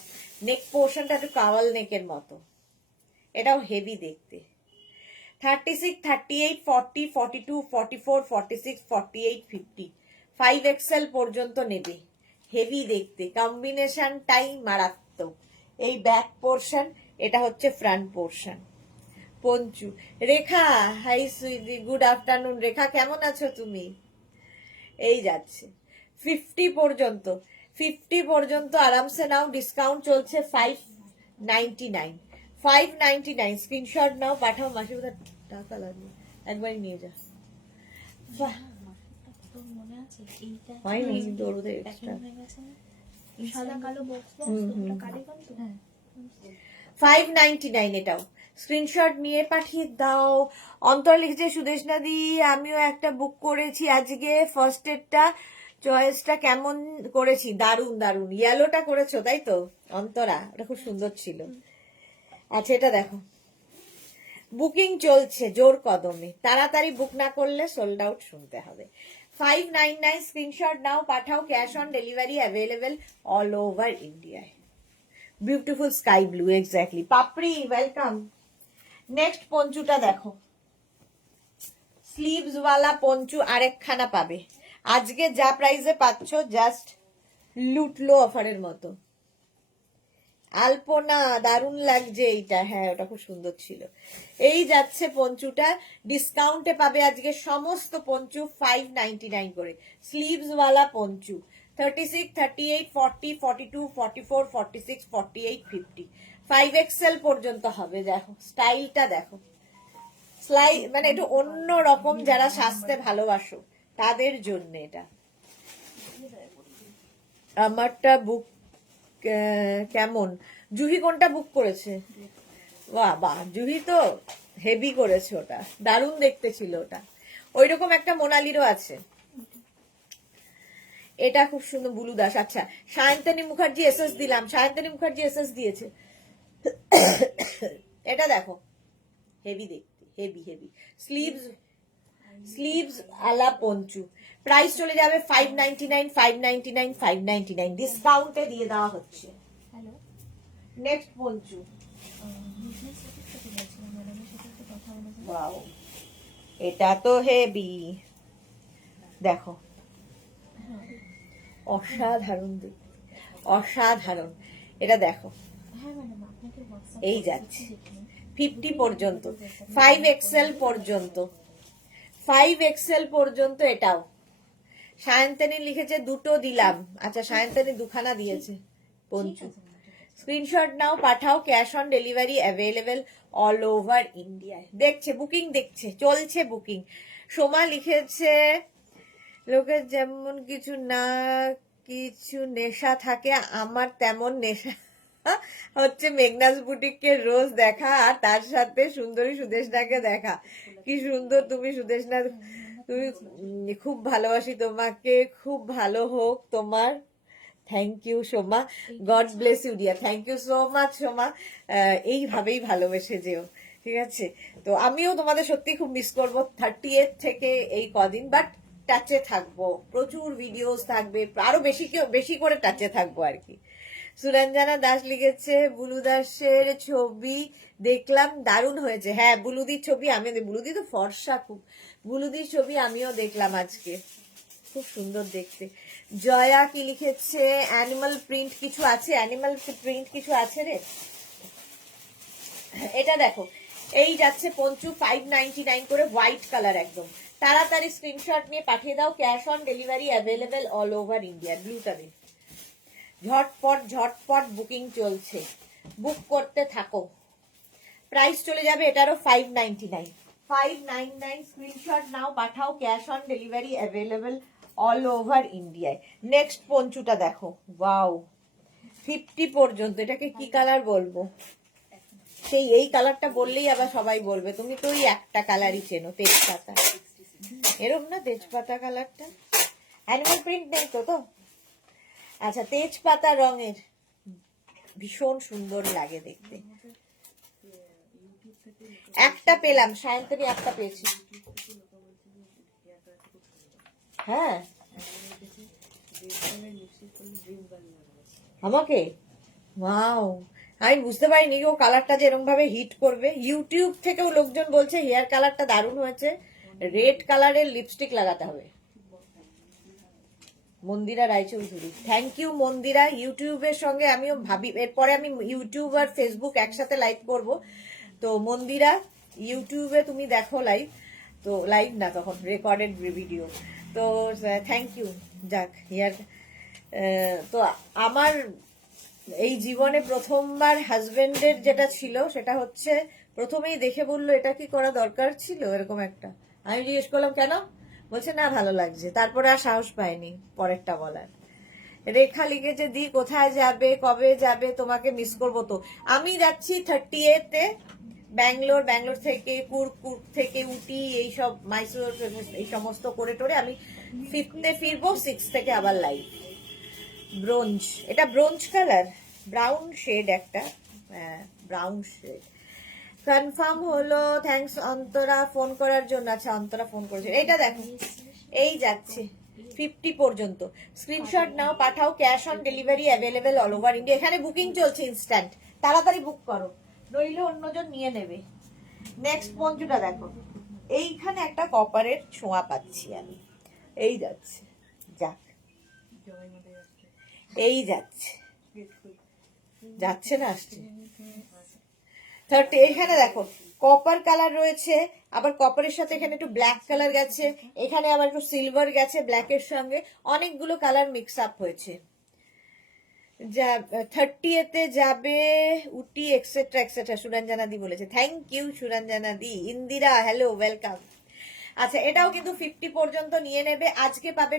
নেক পোর্শনটা একটু কাওয়াল নেকের মতো, এটাও হেভি দেখতে। 36, 38, 40, 42, 44, 46, 48, 50। 5XL পর্যন্ত নেবে। হেভি দেখতে, কম্বিনেশনটাই মারাত্মক। এই ব্যাক পোর্শন, এটা হচ্ছে ফ্রন্ট পোর্শন। পঞ্চু। রেখা, হাই সুইদি, গুড আফটারনুন। রেখা কেমন আছো তুমি? এই যাচ্ছে 50 পর্যন্ত। 50 পর্যন্ত আরামসে নাও, ডিসকাউন্ট চলছে। 599, 599 স্ক্রিনশট নাও, পাঠাও। মাসি বোধহয় টাকা লাগবে, একবারই নিয়ে যা। হয়নি কিন্তু ওর বোধহয় এক্সট্রা। 599 এটাও। স্ক্রিনশট নিয়ে পাঠিয়ে দাও। অন্তর লিখেছে সুদেশনা দি, আমিও একটা বুক করেছি আজকে। ফার্স্ট এডটা চয়েসটা কেমন করেছি? দারুন দারুন। ইয়েলোটা করেছো তাই তো অন্তরা? ওটা খুব সুন্দর ছিল। আচ্ছা, এটা দেখো, বুকিং চলছে জোর কদমে, তাড়াতাড়ি বুক না করলে সোল্ড আউট শুনতে হবে। 599 স্ক্রিনশট নাও, পাঠাও। Cash on delivery available all over ইন্ডিয়ায়। Beautiful sky blue, exactly. Papri, welcome. Next পঞ্চুটা দেখো, স্লিভস ওয়ালা পঞ্চু আরেকখানা পাবে। আজকে যা প্রাইসে পাচ্ছ জাস্ট লুটলো অফারের মতো। আলপনা দারুণ লাগছে এইটা, হ্যাঁ ওটা খুব সুন্দর ছিল। এই যাচ্ছে পঞ্চুটা, ডিসকাউন্টে পাবে আজকে সমস্ত পঞ্চু 599 করে। স্লিভস ওয়ালা পঞ্চু 36, 38, 40, 42, 44, 46, 48, 50, 5XL পর্যন্ত হবে। দেখো স্টাইলটা দেখো, মানে একটু অন্য রকম, যারা সাজতে ভালোবাসো তাদের জন্য এটা। আমারটা বুক কেমন? জুহি কোনটা বুক করেছে? বাহ বাহ, জুহি তো হেভি করেছে, ওটা দারুণ দেখতে ছিল ওটা। ওইরকম একটা মোনালিরও আছে, এটা খুব সুন্দর। বুলু দাস, আচ্ছা সায়ন্তনী মুখার্জি এসএস দিলাম, সায়ন্তনী মুখার্জি এসএস দিয়েছে। এটা দেখো হেভি দেখতে, হেভি হেভি। স্লিভস আলা পঞ্চু, প্রাইস চলে যাবে 599, 599, 599, ডিসকাউন্টে দিয়ে দেওয়া হচ্ছে। হ্যালো, নেক্সট পঞ্চু, বিজনেস থেকে বলছিলাম, ম্যাডামের সাথে একটু কথা বলে যাই। ওয়াও এটা তো হেভি, দেখো অসাধারণ দেখতে, অসাধারণ। এটা দেখো হ্যাঁ ম্যাডাম, আপনাকে হোয়াটসঅ্যাপ এই যাচ্ছে 50 পর্যন্ত, 5XL পর্যন্ত, 5XL পর্যন্ত। এটাও সায়ন্তনী লিখেছে দুটো দিলাম, আচ্ছা সায়ন্তনী দুখানা দিয়েছে পঞ্চু। স্ক্রিনশট নাও, পাঠাও, cash on delivery available all over ইন্ডিয়ায়। দেখছে বুকিং, দেখছে চলছে বুকিং। সোমা লিখেছে লোকের যেমন কিছু না কিছু নেশা থাকে, আমার তেমন নেশা হচ্ছে মেঘনাস বুটিককে রোজ দেখা আর তার সাথে সুন্দরী সুদেশনাকে দেখা। কি সুন্দর তুমি সুদেশনা, তুমি খুব ভালোবাসি তোমাকে, খুব ভালো হোক তোমার। Thank you Soma, God bless you dear, thank you so much Soma. এইভাবেই ভালোবেসে যেও, ঠিক আছে? তো আমিও তোমাদের সত্যি খুব মিস করবো 30th থেকে এই কদিন, বাট টাচে থাকবো, প্রচুর ভিডিওস থাকবে, আরো বেশি করে টাচে থাকবো আর কি। সুরঞ্জনা দাস লিখেছে বুলু দাসের ছবি দেখলাম, দারুণ হয়েছে। হ্যাঁ বুলুদির ছবি আমি, বুলুদি তো ফর্সা খুব, বুলুদির ছবি আমিও দেখলাম আজকে, খুব সুন্দর দেখতে। জয়া কি লিখেছে অ্যানিমাল প্রিন্ট কিছু আছে, অ্যানিমাল প্রিন্ট কিছু আছে রে। এটা দেখো এই যাচ্ছে পঞ্চু 599 করে, হোয়াইট কালার একদম। তাড়াতাড়ি স্ক্রিনশট নিয়ে পাঠিয়ে দাও, cash on delivery available all over India. ব্লুটা দিন, ঝটপট ঝটপট বুকিং চলছে, বুক করতে থাকো। প্রাইস চলে যাবে এটারও 599, 599। স্ক্রিনশট নাও, পাঠাও, cash on delivery available all over ইন্ডিয়ায়। নেক্সট পঞ্চুটা দেখো, ওয়াও 50 পর্যন্ত। এটাকে কি কালার বলবো? সেই এই কালারটা বললেই আবার সবাই বলবে তুমি তো ওই একটা কালারই চেনো, তেজপাতা। এরকম না তেজপাতা কালারটা? অ্যানিমাল প্রিন্ট নেই তো? তো আচ্ছা, তেজপাতা রঙের, ভীষণ সুন্দর লাগে দেখতে। একটা পেলাম, সায়ন্তনী একটা পেয়েছি। হ্যাঁ আমাকে, ওয়াও, আমি বুঝতে পারিনি ও কালারটা যে এরকম ভাবে হিট করবে। ইউটিউব থেকেও লোকজন বলছে হেয়ার কালারটা দারুণ হয়েছে, রেড কালারের লিপস্টিক লাগাতে হবে। মন্দিরা রায়চৌধুরী, থ্যাংক ইউ মন্দিরা। ইউটিউবের সঙ্গে আমিও ভাবি, এরপরে আমি ইউটিউব আর ফেসবুক একসাথে লাইভ করব। তো মন্দিরা ইউটিউবে তুমি দেখো লাইভ, তো লাইভ না তখন রেকর্ডেড ভিডিও। তো থ্যাংক ইউ। যাক হেয়ার, তো আমার এই জীবনে প্রথমবার হাজবেন্ডের যেটা ছিল সেটা হচ্ছে প্রথমেই দেখে বললো এটা কি করা দরকার ছিল এরকম একটা। আমি জিজ্ঞেস করলাম কেন, বলছে না ভালো লাগছে। তারপরে আর সাহস পাইনি পরেরটা বলার। রেখা লিখেছে দি কোথায় যাবে, কবে যাবে, তোমাকে মিস করবো। তো আমি যাচ্ছি 30th-এ ব্যাঙ্গালোর থেকে কুর্গ থেকে উটি, এইসব মাইসোর, এই সমস্ত করে টোরে আমি 5th-এ ফিরবো, 6 থেকে আবার লাইভ। ব্রোঞ্জ, এটা ব্রোঞ্জ কালার, ব্রাউন শেড একটা, হ্যাঁ ব্রাউন শেড। কনফার্ম হলো, থ্যাঙ্কস অন্তরা ফোন করার জন্য। আচ্ছা অন্তরা ফোন করেছে। এইটা দেখো এই যাচ্ছে 50 পর্যন্ত। স্ক্রিনশট নাও, পাঠাও, cash on delivery available all over India. এখানে বুকিং চলছে ইনস্ট্যান্ট, তাড়াতাড়ি বুক করো নইলে অন্যজন নিয়ে নেবে। নেক্সট পঞ্চুটা দেখো, এইখানে একটা কপারের ছোঁয়া পাচ্ছি আমি, এই যাচ্ছে। যাক এই যাচ্ছে, যাচ্ছে না আসছে 30। এখানে দেখো কপার কালার রয়েছে, আবার কপারের সাথে এখানে একটু ব্ল্যাক কালার গেছে, এখানে আবার একটু সিলভার গেছে ব্ল্যাকের সঙ্গে, অনেকগুলো কালার মিক্স আপ হয়েছে। 30তে যাবে উটি এক্সেট্রা এক্সেট্রা, সুরঞ্জনা দি বলেছে। থ্যাংক ইউ সুরঞ্জনা দি। Indira hello, welcome. আচ্ছা, এটাও কিন্তু 50 পর্যন্ত নিয়ে নেবে। আজকে পাবে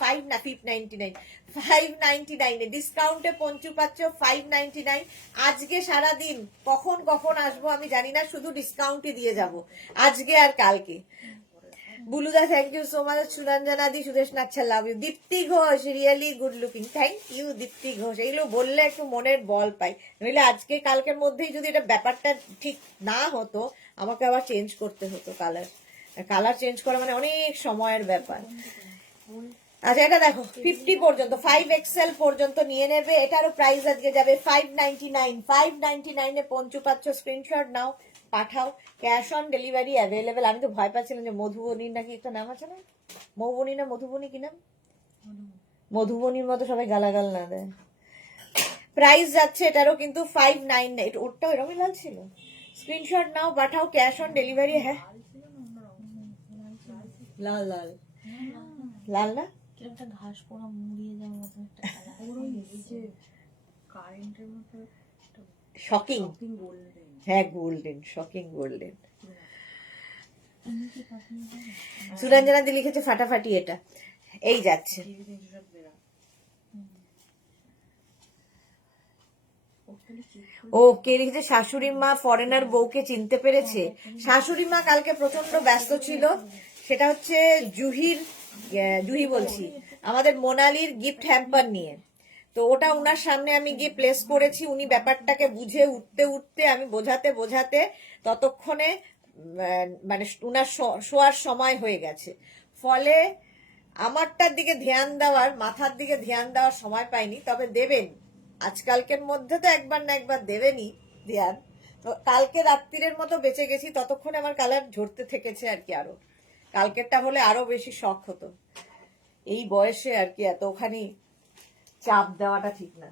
599 ডিসকাউন্টে পঞ্চু পাচ্ছ 599। আজকে সারাদিন কখন কখন আসবো আমি জানি না, শুধু ডিসকাউন্টই দিয়ে যাব আজকে আর কালকে। বুলুদা thank you so much. Suranjana di, Sudesh নাচ্ছা love you. Dipti Ghosh really good looking, thank you Dipti Ghosh. এগুলো বললে একটু মনের বল পাই, নইলে আজকে কালকের মধ্যেই যদি এটা ব্যাপারটা ঠিক না হতো আমাকে আবার চেঞ্জ করতে হতো কালার চেঞ্জ করা মানে অনেক সময়ের ব্যাপার। আচ্ছা, এটা দেখো 50 পর্যন্ত 5XL পর্যন্ত নিয়ে নেবে। এটারও প্রাইস আজকে যাবে 599। 599 পঞ্চু পাচ্ছ, স্ক্রিনশট নাও, পাঠাও, ক্যাশ অন ডেলিভারি অ্যাভেলেবেল। আমি তো ভয় পাচ্ছিলাম যে মধুবনীর নাকি একটা নাম আছে না, মৌবনী না মধুবনী, কি নাম, মধুবনীর মতো সবাই গালাগাল না দেয়। প্রাইস যাচ্ছে এটারও কিন্তু 599। ওরটাও এরকমই লাল ছিল। স্ক্রিনশট নাও, পাঠাও, ক্যাশ অন ডেলিভারি। হ্যাঁ লাল লাল লাল না, একটা ঘাস পোড়া মুড়িয়ে যাওয়ার মতো একটা কারেন্টের মতো শকিং, হ্যাঁ গোল্ডেন, শকিং গোল্ডেন। সুরঞ্জনা দি লিখেছে ফাটাফাটি, এটা এই যাচ্ছে। ও কে লিখেছে শাশুড়ি মা ফরেনার বউকে চিনতে পেরেছে। শাশুড়ি মা কালকে প্রচন্ড ব্যস্ত ছিল, সেটা হচ্ছে জুহি বলছি, আমাদের মোনালির গিফট হ্যাম্পার নিয়ে। তো ওটা উনার সামনে আমি গিয়ে প্লেস করেছি, উনি ব্যাপারটাকে বুঝে উঠতে উঠতে আমি বোঝাতে ততক্ষণে মানে উনার শোয়ার সময় হয়ে গেছে। ফলে আমারটার দিকে ধ্যান দেওয়ার, মাথার দিকে ধ্যান দেওয়ার সময় পাইনি। তবে দেবেন, আজকালকের মধ্যে তো একবার না একবার দেবেনই ধ্যান। তো কালকে রাত্রির মতো বেঁচে গেছি, ততক্ষণে আমার কালার ঝরতে থেকেছে আর কি। আরো কালকেরটা হলে আরো বেশি শখ হতো। এই বয়সে আর কি এতখানি চাপ দেওয়াটা ঠিক না।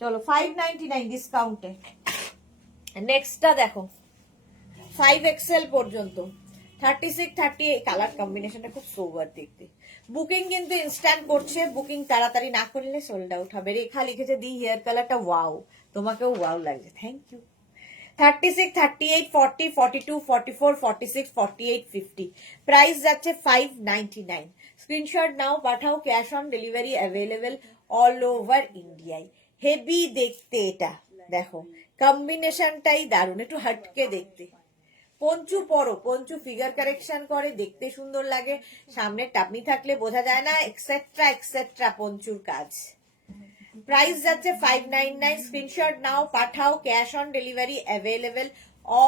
চলো 599 ডিসকাউন্টে। নেক্সটটা দেখো 5XL পর্যন্ত 36 38 কালার কম্বিনেশনটা খুব সোবার দেখতে। বুকিং কিন্তু ইনস্ট্যান্ট করছে, বুকিং তাড়াতাড়ি না করলে সোল্ড আউট হবে। রেখা লিখেছে দি হেয়ার কালারটা ওয়াও, তোমাকেও ওয়াও লাগছে, থ্যাংক ইউ। 36 38 40 42 44 46 48 50 প্রাইস যাচ্ছে 599। স্ক্রিনশট নাও, পাঠাও, cash on delivery available all over ইন্ডিয়ায়। হেভি দেখতে এটা, দেখো কম্বিনেশনটাই দারুণ, একটু হটকে দেখতে। পঞ্চু পরো, পঞ্চু ফিগার কারেকশন করে, দেখতে সুন্দর লাগে, সামনে টাপনি থাকলে বোঝা যায় না, এক্সেট্রা এক্সেট্রা পঞ্চুর কাজ। প্রাইস যাচ্ছে 599। স্ক্রিনশট নাও, পাঠাও, cash on delivery available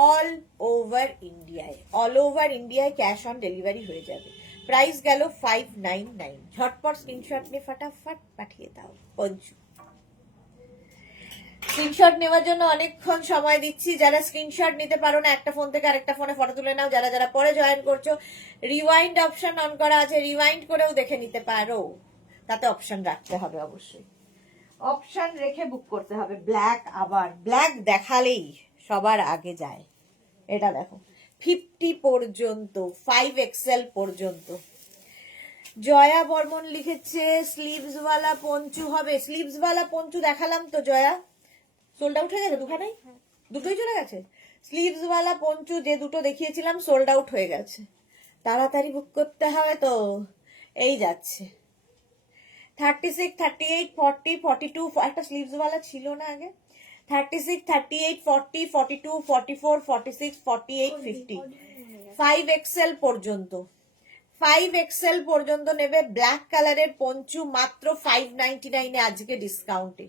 all over ইন্ডিয়ায়। অল ওভার ইন্ডিয়ায় ক্যাশ অন ডেলিভারি হয়ে যাবে। প্রাইস গেল 599। ঝটপট স্ক্রিনশট নিয়ে ফাটাফাট পাঠিয়ে দাও পঞ্চু। স্ক্রিনশট নেওয়ার জন্য অনেকক্ষণ সময় দিচ্ছি। যারা স্ক্রিনশট নিতে পারো না, একটা ফোন থেকে আরেকটা ফোনে ফটো তুলে নাও। যারা যারা পরে জয়েন করছো, রিওয়াইন্ড অপশন অন করা আছে, রিওয়াইন্ড করেও দেখে নিতে পারো। তাতে অপশন রাখতে হবে, অবশ্যই অপশন রেখে বুক করতে হবে। ব্ল্যাক, আবার ব্ল্যাক দেখালেই সবার আগে যায়। এটা দেখো 50 পর্যন্ত, 5XL পর্যন্ত। জয়া বর্মন লিখেছে স্লিভস ওয়ালা পঞ্চু হবে। স্লিভস ওয়ালা পঞ্চু দেখালাম তো জয়া, সোল্ড আউট হয়ে গেছে দুখানেই, দুটোই চলে গেছে। স্লিভস ওয়ালা পঞ্চু যে দুটো দেখিয়েছিলাম সোল্ড আউট হয়ে গেছে, তাড়াতাড়ি বুক করতে হবে তো। এই যাচ্ছে 36 38 40 42, একটা স্লিভস ওয়ালা ছিল না আগে। 36 38 40 42 44 46 48 50 5XL পর্যন্ত। 5XL পর্যন্ত নেবে। ব্ল্যাক কালারের পঞ্চু মাত্র 599 আজকে ডিসকাউন্টে।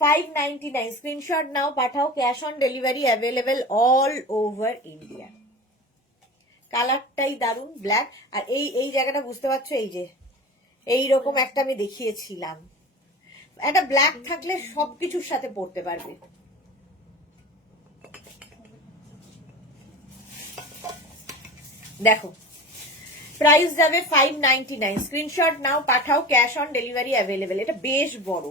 599 স্ক্রিনশট নাও, পাঠাও, cash on delivery available all over India. কালারটাই দারুন, ব্ল্যাক। আর এই এই জায়গাটা বুঝতে পারছো, এই যে এইরকম একটা আমি দেখিয়েছিলাম, একটা ব্ল্যাক থাকলে সবকিছুর সাথে পরতে পারবে। দেখো প্রাইস যাবে 599। স্ক্রিনশট নাও, পাঠাও, ক্যাশ অন ডেলিভারি অ্যাভেলেবেল। এটা বেশ বড়,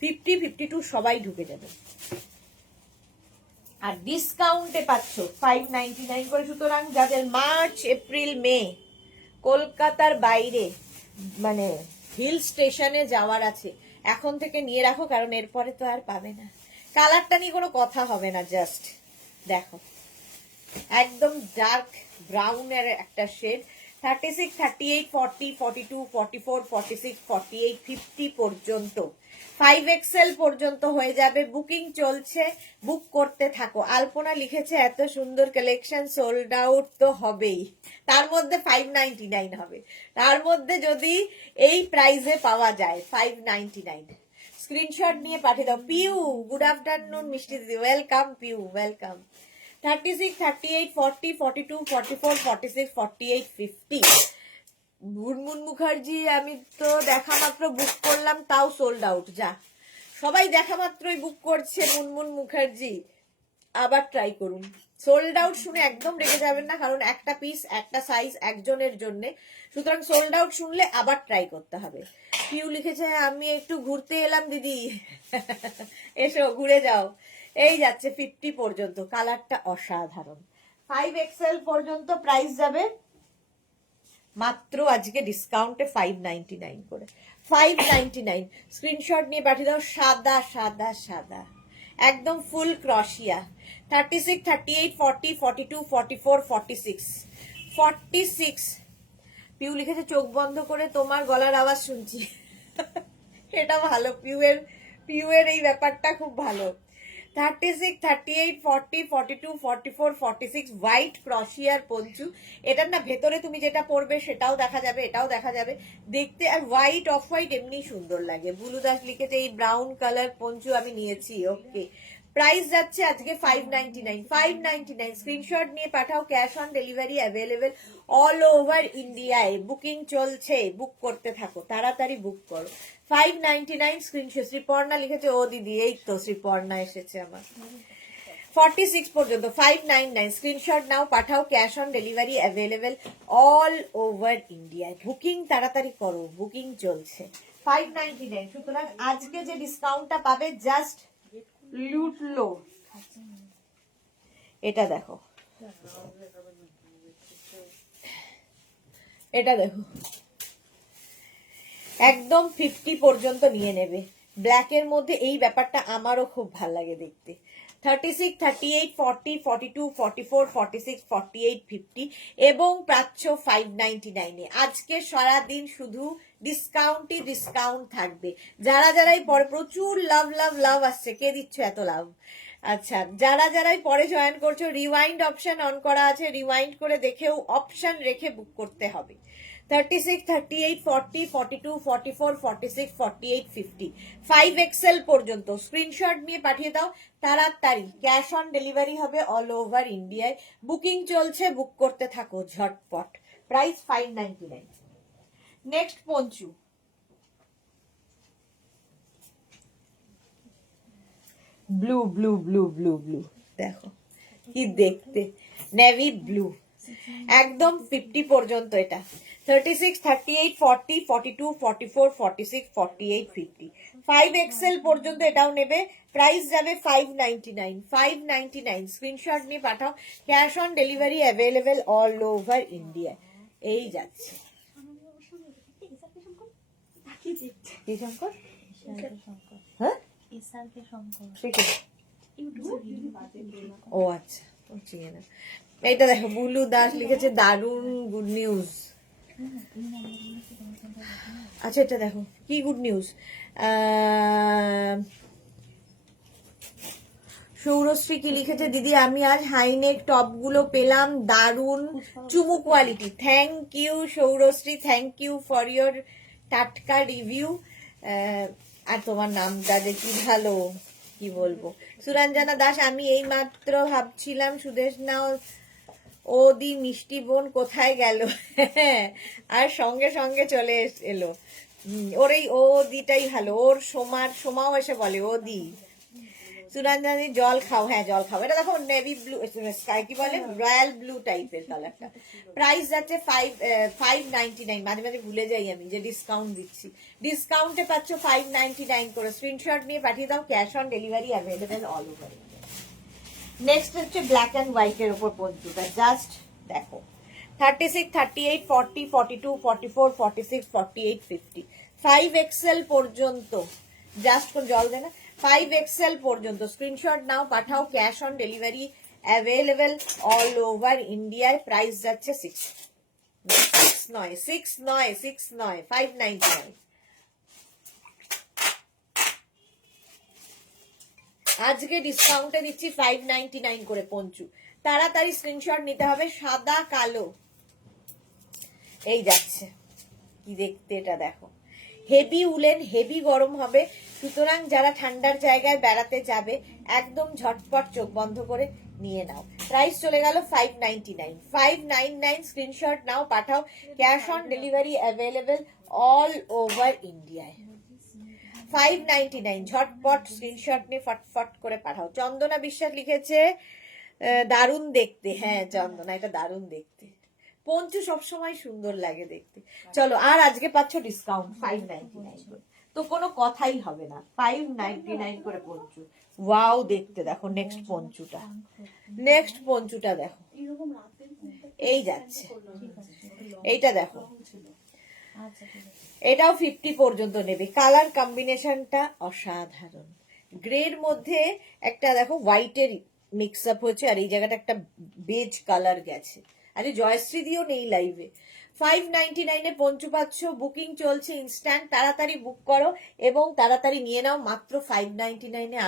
50, 52 সবাই ঢুকে যাবে। আর ডিসকাউন্টে পাচ্ছ 599 করে। সুতরাং যাদের মার্চ, এপ্রিল, মে কলকাতার বাইরে মানে হিল স্টেশনে যাওয়ার আছে, এখন থেকে নিয়ে রাখো, কারণ এরপরে তো আর পাবে না। কালারটা নিয়ে কোনো কথা হবে না, জাস্ট দেখো একদম ডার্ক ব্রাউনের একটা শেড। 36, 38, 40, 42, 44, 46, 48, 50 পর্যন্ত, 5XL পর্যন্ত হয়ে যাবে। বুকিং চলছে, বুক করতে থাকো। আলপনা লিখেছে এত সুন্দর কালেকশন, সোল্ড আউট তো হবেই, তার মধ্যে 599 হবে। তার মধ্যে যদি এই প্রাইসে পাওয়া যায় 599, স্ক্রিনশট নিয়ে পাঠিয়ে দাও। পিউ, গুড আফটারনুন মিষ্টি দিদি, ওয়েলকাম পিউ, ওয়েলকাম। 36, 38, 40, 42, 44, 46, 48, 50। মুনমুন মুখার্জি, আমি তো দেখা মাত্র বুক করলাম, তাও সোল্ড আউট। যা, সবাই দেখা মাত্রই বুক করছে। মুনমুন মুখার্জি, আবার ট্রাই করুন। সোল্ড আউট শুনে একদম রেগে যাবেন না, কারণ একটা পিস একটা সাইজ একজনের জন্য, সুতরাং সোল্ড আউট শুনলে আবার ট্রাই করতে হবে। পিউ লিখেছে আমি একটু ঘুরতে এলাম দিদি, এসো ঘুরে যাও। এই যাচ্ছে 50 পর্যন্ত, কালারটা অসাধারণ। 5XL পর্যন্ত প্রাইস যাবে মাত্র আজকে ডিসকাউন্টে 599 করে। 599, স্ক্রিনশট নিয়ে পাঠিয়ে দাও। সাদা সাদা সাদা, একদম ফুল ক্রশিয়া। 36, 38, 40, 42, 44, 46, 46। পিউ লিখেছে চোখ বন্ধ করে তোমার গলার আওয়াজ শুনছি। এটা ভালো, পিউয়ের এই ব্যাপারটা খুব ভালো। 36, 38, 40, 42, 44, 46, হোয়াইট ক্রশিয়ার পঞ্চু। এটার না ভেতরে তুমি যেটা পরবে সেটাও দেখা যাবে, এটাও দেখা যাবে দেখতে। আর হোয়াইট, অফ হোয়াইট এমনি সুন্দর লাগে। বুলু দাস লিখেছে এই ব্রাউন কালার পঞ্চু আমি নিয়েছি। ওকে, প্রাইস যাচ্ছে আজকে 599। 599, স্ক্রিনশট নিয়ে পাঠাও, cash on delivery available all over ইন্ডিয়ায়। বুকিং চলছে, বুক করতে থাকো, তাড়াতাড়ি বুক করো। 599 স্ক্রিনশট। শ্রীপর্ণা লিখেছে ও দিদি, এই তো শ্রীপর্ণা এসেছে আমার। 46 পর্যন্ত 599, স্ক্রিনশট নাও, পাঠাও, cash on delivery available all over ইন্ডিয়ায়। বুকিং তাড়াতাড়ি করো, বুকিং চলছে। 599, সুতরাং আজকে যে ডিসকাউন্টটা পাবে জাস্ট লুটলো। এটা দেখো, এটা দেখো, একদম 50 পর্যন্ত নিয়ে নেবে। ব্ল্যাকের মধ্যে এই ব্যাপারটা আমারও খুব ভাল লাগে দেখতে। 36, 38, 40, 42, 44, 46, 48, 50 এবং পাচ্ছ 599-এ। আজকে সারাদিন শুধু ডিসকাউন্টই ডিসকাউন্ট থাকবে। যারা যারাই পরে, প্রচুর লাভ লাভ লাভ আসছে। কে দিচ্ছ এত লাভ? আচ্ছা, যারা যারাই পরে জয়েন করছো, রিওয়াইন্ড অপশন অন করা আছে, রিওয়াইন্ড করে দেখেও অপশন রেখে বুক করতে হবে। 36, 38, 40, 42, 44, 46, 48, 50, 5XL পর্যন্ত স্ক্রিনশট নিয়ে পাঠিয়ে দাও তাড়াতাড়ি। ক্যাশ অন ডেলিভারি হবে অল ওভার ইন্ডিয়ায়। বুকিং চলছে, বুক করতে থাকো ঝটপট। Price 599। Next Panchu, blue blue blue blue blue, দেখো কি দেখতে, নেভি ব্লু, একদম 50 পর্যন্ত। এটা 36, 38, 40, 42, 44, 46, 48, 50, 5XL পর্যন্ত এটাও নেবে। প্রাইস যাবে 599। 599, স্ক্রিনশট নিয়ে পাঠাও, cash on delivery available all over India. এই যাচ্ছে কি শঙ্কর? হ্যাঁ, ও আচ্ছা, চিনি না। এইটা দেখো, বুলু দাস লিখেছে দারুণ গুড নিউজ। আচ্ছা, এটা দেখো কি গুড নিউজ। সৌরশ্রী কি লিখেছে, দিদি আমি আজ হাইনেক টপ গুলো পেলাম, দারুণ চুমু quality. Thank you Sourashree, thank you for your টাটকা রিভিউ। আর তোমার নামটা যে কি ভালো, কি বলবো। সুরঞ্জনা দাস, আমি এই মাত্র ভাবছিলাম সুদেশ নাও ও দি মিষ্টি বোন কোথায় গেল, আর সঙ্গে সঙ্গে চলে এলো। ওর এই ও দিটাই ভালো, ওর সোমাও এসে বলে ও দি। সুরঞ্জনী জল খাও, হ্যাঁ জল খাও। এটা দেখো নেভি ব্লু, স্কাই কি বলে, রয়্যাল ব্লু টাইপের কালারটা। প্রাইস যাচ্ছে 599। মাঝে মাঝে ভুলে যাই আমি যে ডিসকাউন্ট দিচ্ছি। ডিসকাউন্টে পাচ্ছ 599 করে। স্ক্রিনশট নিয়ে পাঠিয়ে দাও, cash on delivery available all over. Next হচ্ছে ব্ল্যাক অ্যান্ড হোয়াইটের উপর পঞ্চুটা, জাস্ট দেখো 36, 38, 40, 42, 44, 46, 48, 50, 5XL পর্যন্ত, জাস্ট কোন জল দেয় না, 5XL পর্যন্ত স্ক্রিনশট নাও, পাঠাও, cash on delivery available all over ইন্ডিয়ায়। প্রাইস যাচ্ছে 599। আজকে ডিসকাউন্টে দিচ্ছি 599 করে পঞ্চু। তাড়াতাড়ি স্ক্রিনশট নিতে হবে, সাদা কালো। এই যাচ্ছে, কি দেখতে এটা দেখো, হেভি উলেন, হেভি গরম হবে। সুতরাং যারা ঠান্ডার জায়গায় বেড়াতে যাবে একদম ঝটপট চোখ বন্ধ করে নিয়ে নাও। প্রাইস চলে গেল 599। স্ক্রিনশট নাও, পাঠাও, cash on delivery available all over ইন্ডিয়ায়। 599, ঝটপট স্ক্রিনশট নিয়ে ফটফট করে পাঠাও। চন্দনা বিশ্বাস লিখেছে দারুণ দেখতে। হ্যাঁ চন্দনা, এটা দারুণ দেখতে। পঞ্চু সবসময় সুন্দর লাগে দেখতে। চলো, আর আজকে পাচ্ছ ডিসকাউন্ট 599 করে, তো কোনো কথাই হবে না। 599 করে পঞ্চু। ওয়াও দেখতে দেখো। নেক্সট পঞ্চুটা দেখো, এই যাচ্ছে, এইটা দেখো, এটাও 50 পর্যন্ত নেবে। কালার কম্বিনেশনটা অসাধারণ। গ্রের মধ্যে একটা দেখো হোয়াইটের মিক্স আপ হয়েছে, আর এই জায়গাটা একটা বেজ কালার গেছে। আরে জয়শ্রী দিও নেই লাইভে। 599 পঞ্চু পাচ্ছ, বুকিং চলছে ইনস্ট্যান্ট। তাড়াতাড়ি বুক করো এবং তাড়াতাড়ি নিয়ে নাও, মাত্র 599।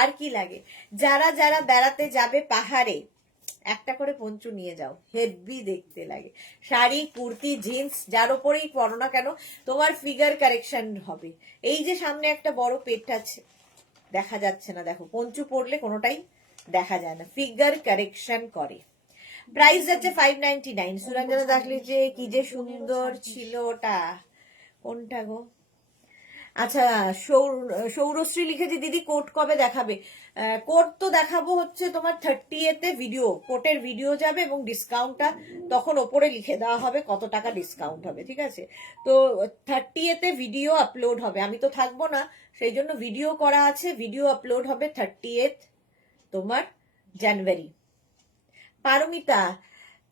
আর কি লাগে। যারা যারা বেড়াতে যাবে পাহাড়ে, একটা করে পঞ্চু নিয়ে যাও, হেভি দেখতে লাগে। শাড়ি, কুর্তি, জিন্স যার উপরেই পরো না কেন, তোমার ফিগার কারেকশন হবে। এই যে সামনে একটা বড় পেট আছে, দেখা যাচ্ছে না, দেখো পঞ্চু পরলে কোনোটাই দেখা যায় না, ফিগার কারেকশন করে। প্রাইস যাচ্ছে 599। সুরঞ্জনা দেখলি যে কি যে সুন্দর ছিল ওটা, কোনটা গো? আচ্ছা, সৌরশ্রী লিখেছে দিদি কোট কবে দেখাবে? কোট তো দেখাবো হচ্ছে তোমার 30তে ভিডিও, কোটের ভিডিও যাবে এবং ডিসকাউন্টটা তখন ওপরে লিখে দেওয়া হবে কত টাকা ডিসকাউন্ট হবে, ঠিক আছে? তো 30তে ভিডিও আপলোড হবে, আমি তো থাকবো না, সেই জন্য ভিডিও করা আছে, ভিডিও আপলোড হবে 30th তোমার জানুয়ারি। পারমিতা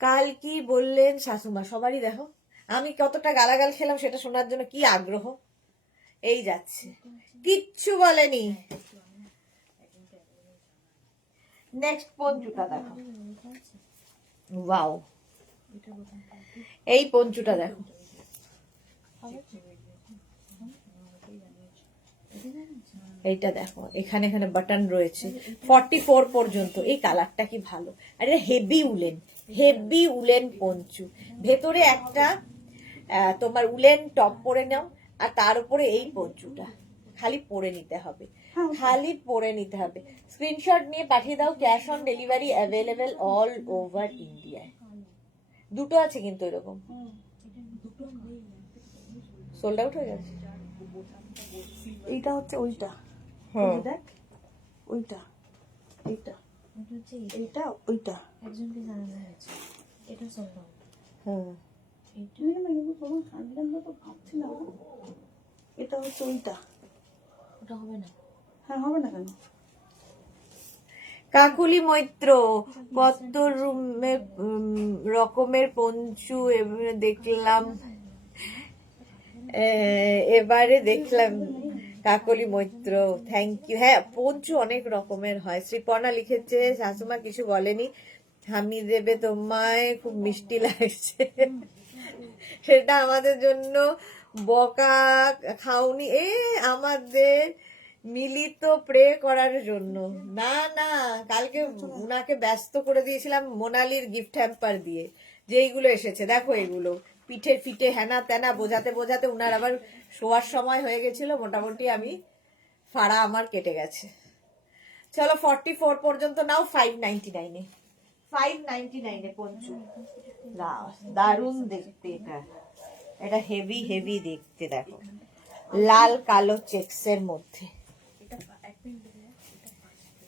কাল কি বললেন শাশুমা? সবারই দেখো আমি কতটা গালাগাল খেলাম সেটা শোনার জন্য কি আগ্রহ। এই যাচ্ছে, কিচ্ছু বলেনি। নেক্সট পঞ্চুটা দেখো, ওয়াও, এই পঞ্চুটা দেখো, এইটা দেখো, এখানে এখানে বাটন রয়েছে, 44 পর্যন্ত। এই কালারটা কি ভালো। আর এটা হেভি উলেন পঞ্চু। ভেতরে একটা তোমার উলেন টপ পরে নাও, আর তার উপরে এই পঞ্চুটা খালি পরে নিতে হবে, স্ক্রিনশট নিয়ে পাঠিয়ে দাও, cash on delivery available all over ইন্ডিয়ায়। দুটো আছে কিন্তু এরকম, সোল্ড আউট হয়ে গেছে। এইটা হচ্ছে ওইটা, হ্যাঁ দেখ ওইটা, এইটা এইটা ওইটা, একজনকে জানানো হয়েছে এটা সোল্ড আউট। হ্যাঁ, এটা হচ্ছে ওইটা। ওটা হবে না। হ্যাঁ হবে না কেন? কাকুলি মৈত্র কত রকমের পঞ্চু এবারে দেখলাম কাকলি মৈত্র, থ্যাংক ইউ। হ্যাঁ পঞ্চু অনেক রকমের হয়। শ্রীপর্ণা লিখেছে শাশুমা কিছু বলেনি, হামি দেবে তোমায়, খুব মিষ্টি লাগছে। সেটা আমাদের জন্য বকা খাওনি, আমাদের মিলিত প্রে করার জন্য। না না, কালকে উনাকে ব্যস্ত করে দিয়েছিলাম মোনালির গিফট হ্যাম্পার দিয়ে, যেইগুলো এসেছে দেখো, এগুলো পিঠে ফিটে হেনা তেনা বোঝাতে বোঝাতে উনার আবার শোয়ার সময় হয়ে গেছিল। মোটামুটি আমি ফাড়া আমার কেটে গেছে। চলো 44 পর্যন্ত নাও, 599 পঞ্চু। দারুণ দেখতে এটা হেভি দেখতে। দেখো লাল কালো চেক্সের মধ্যে,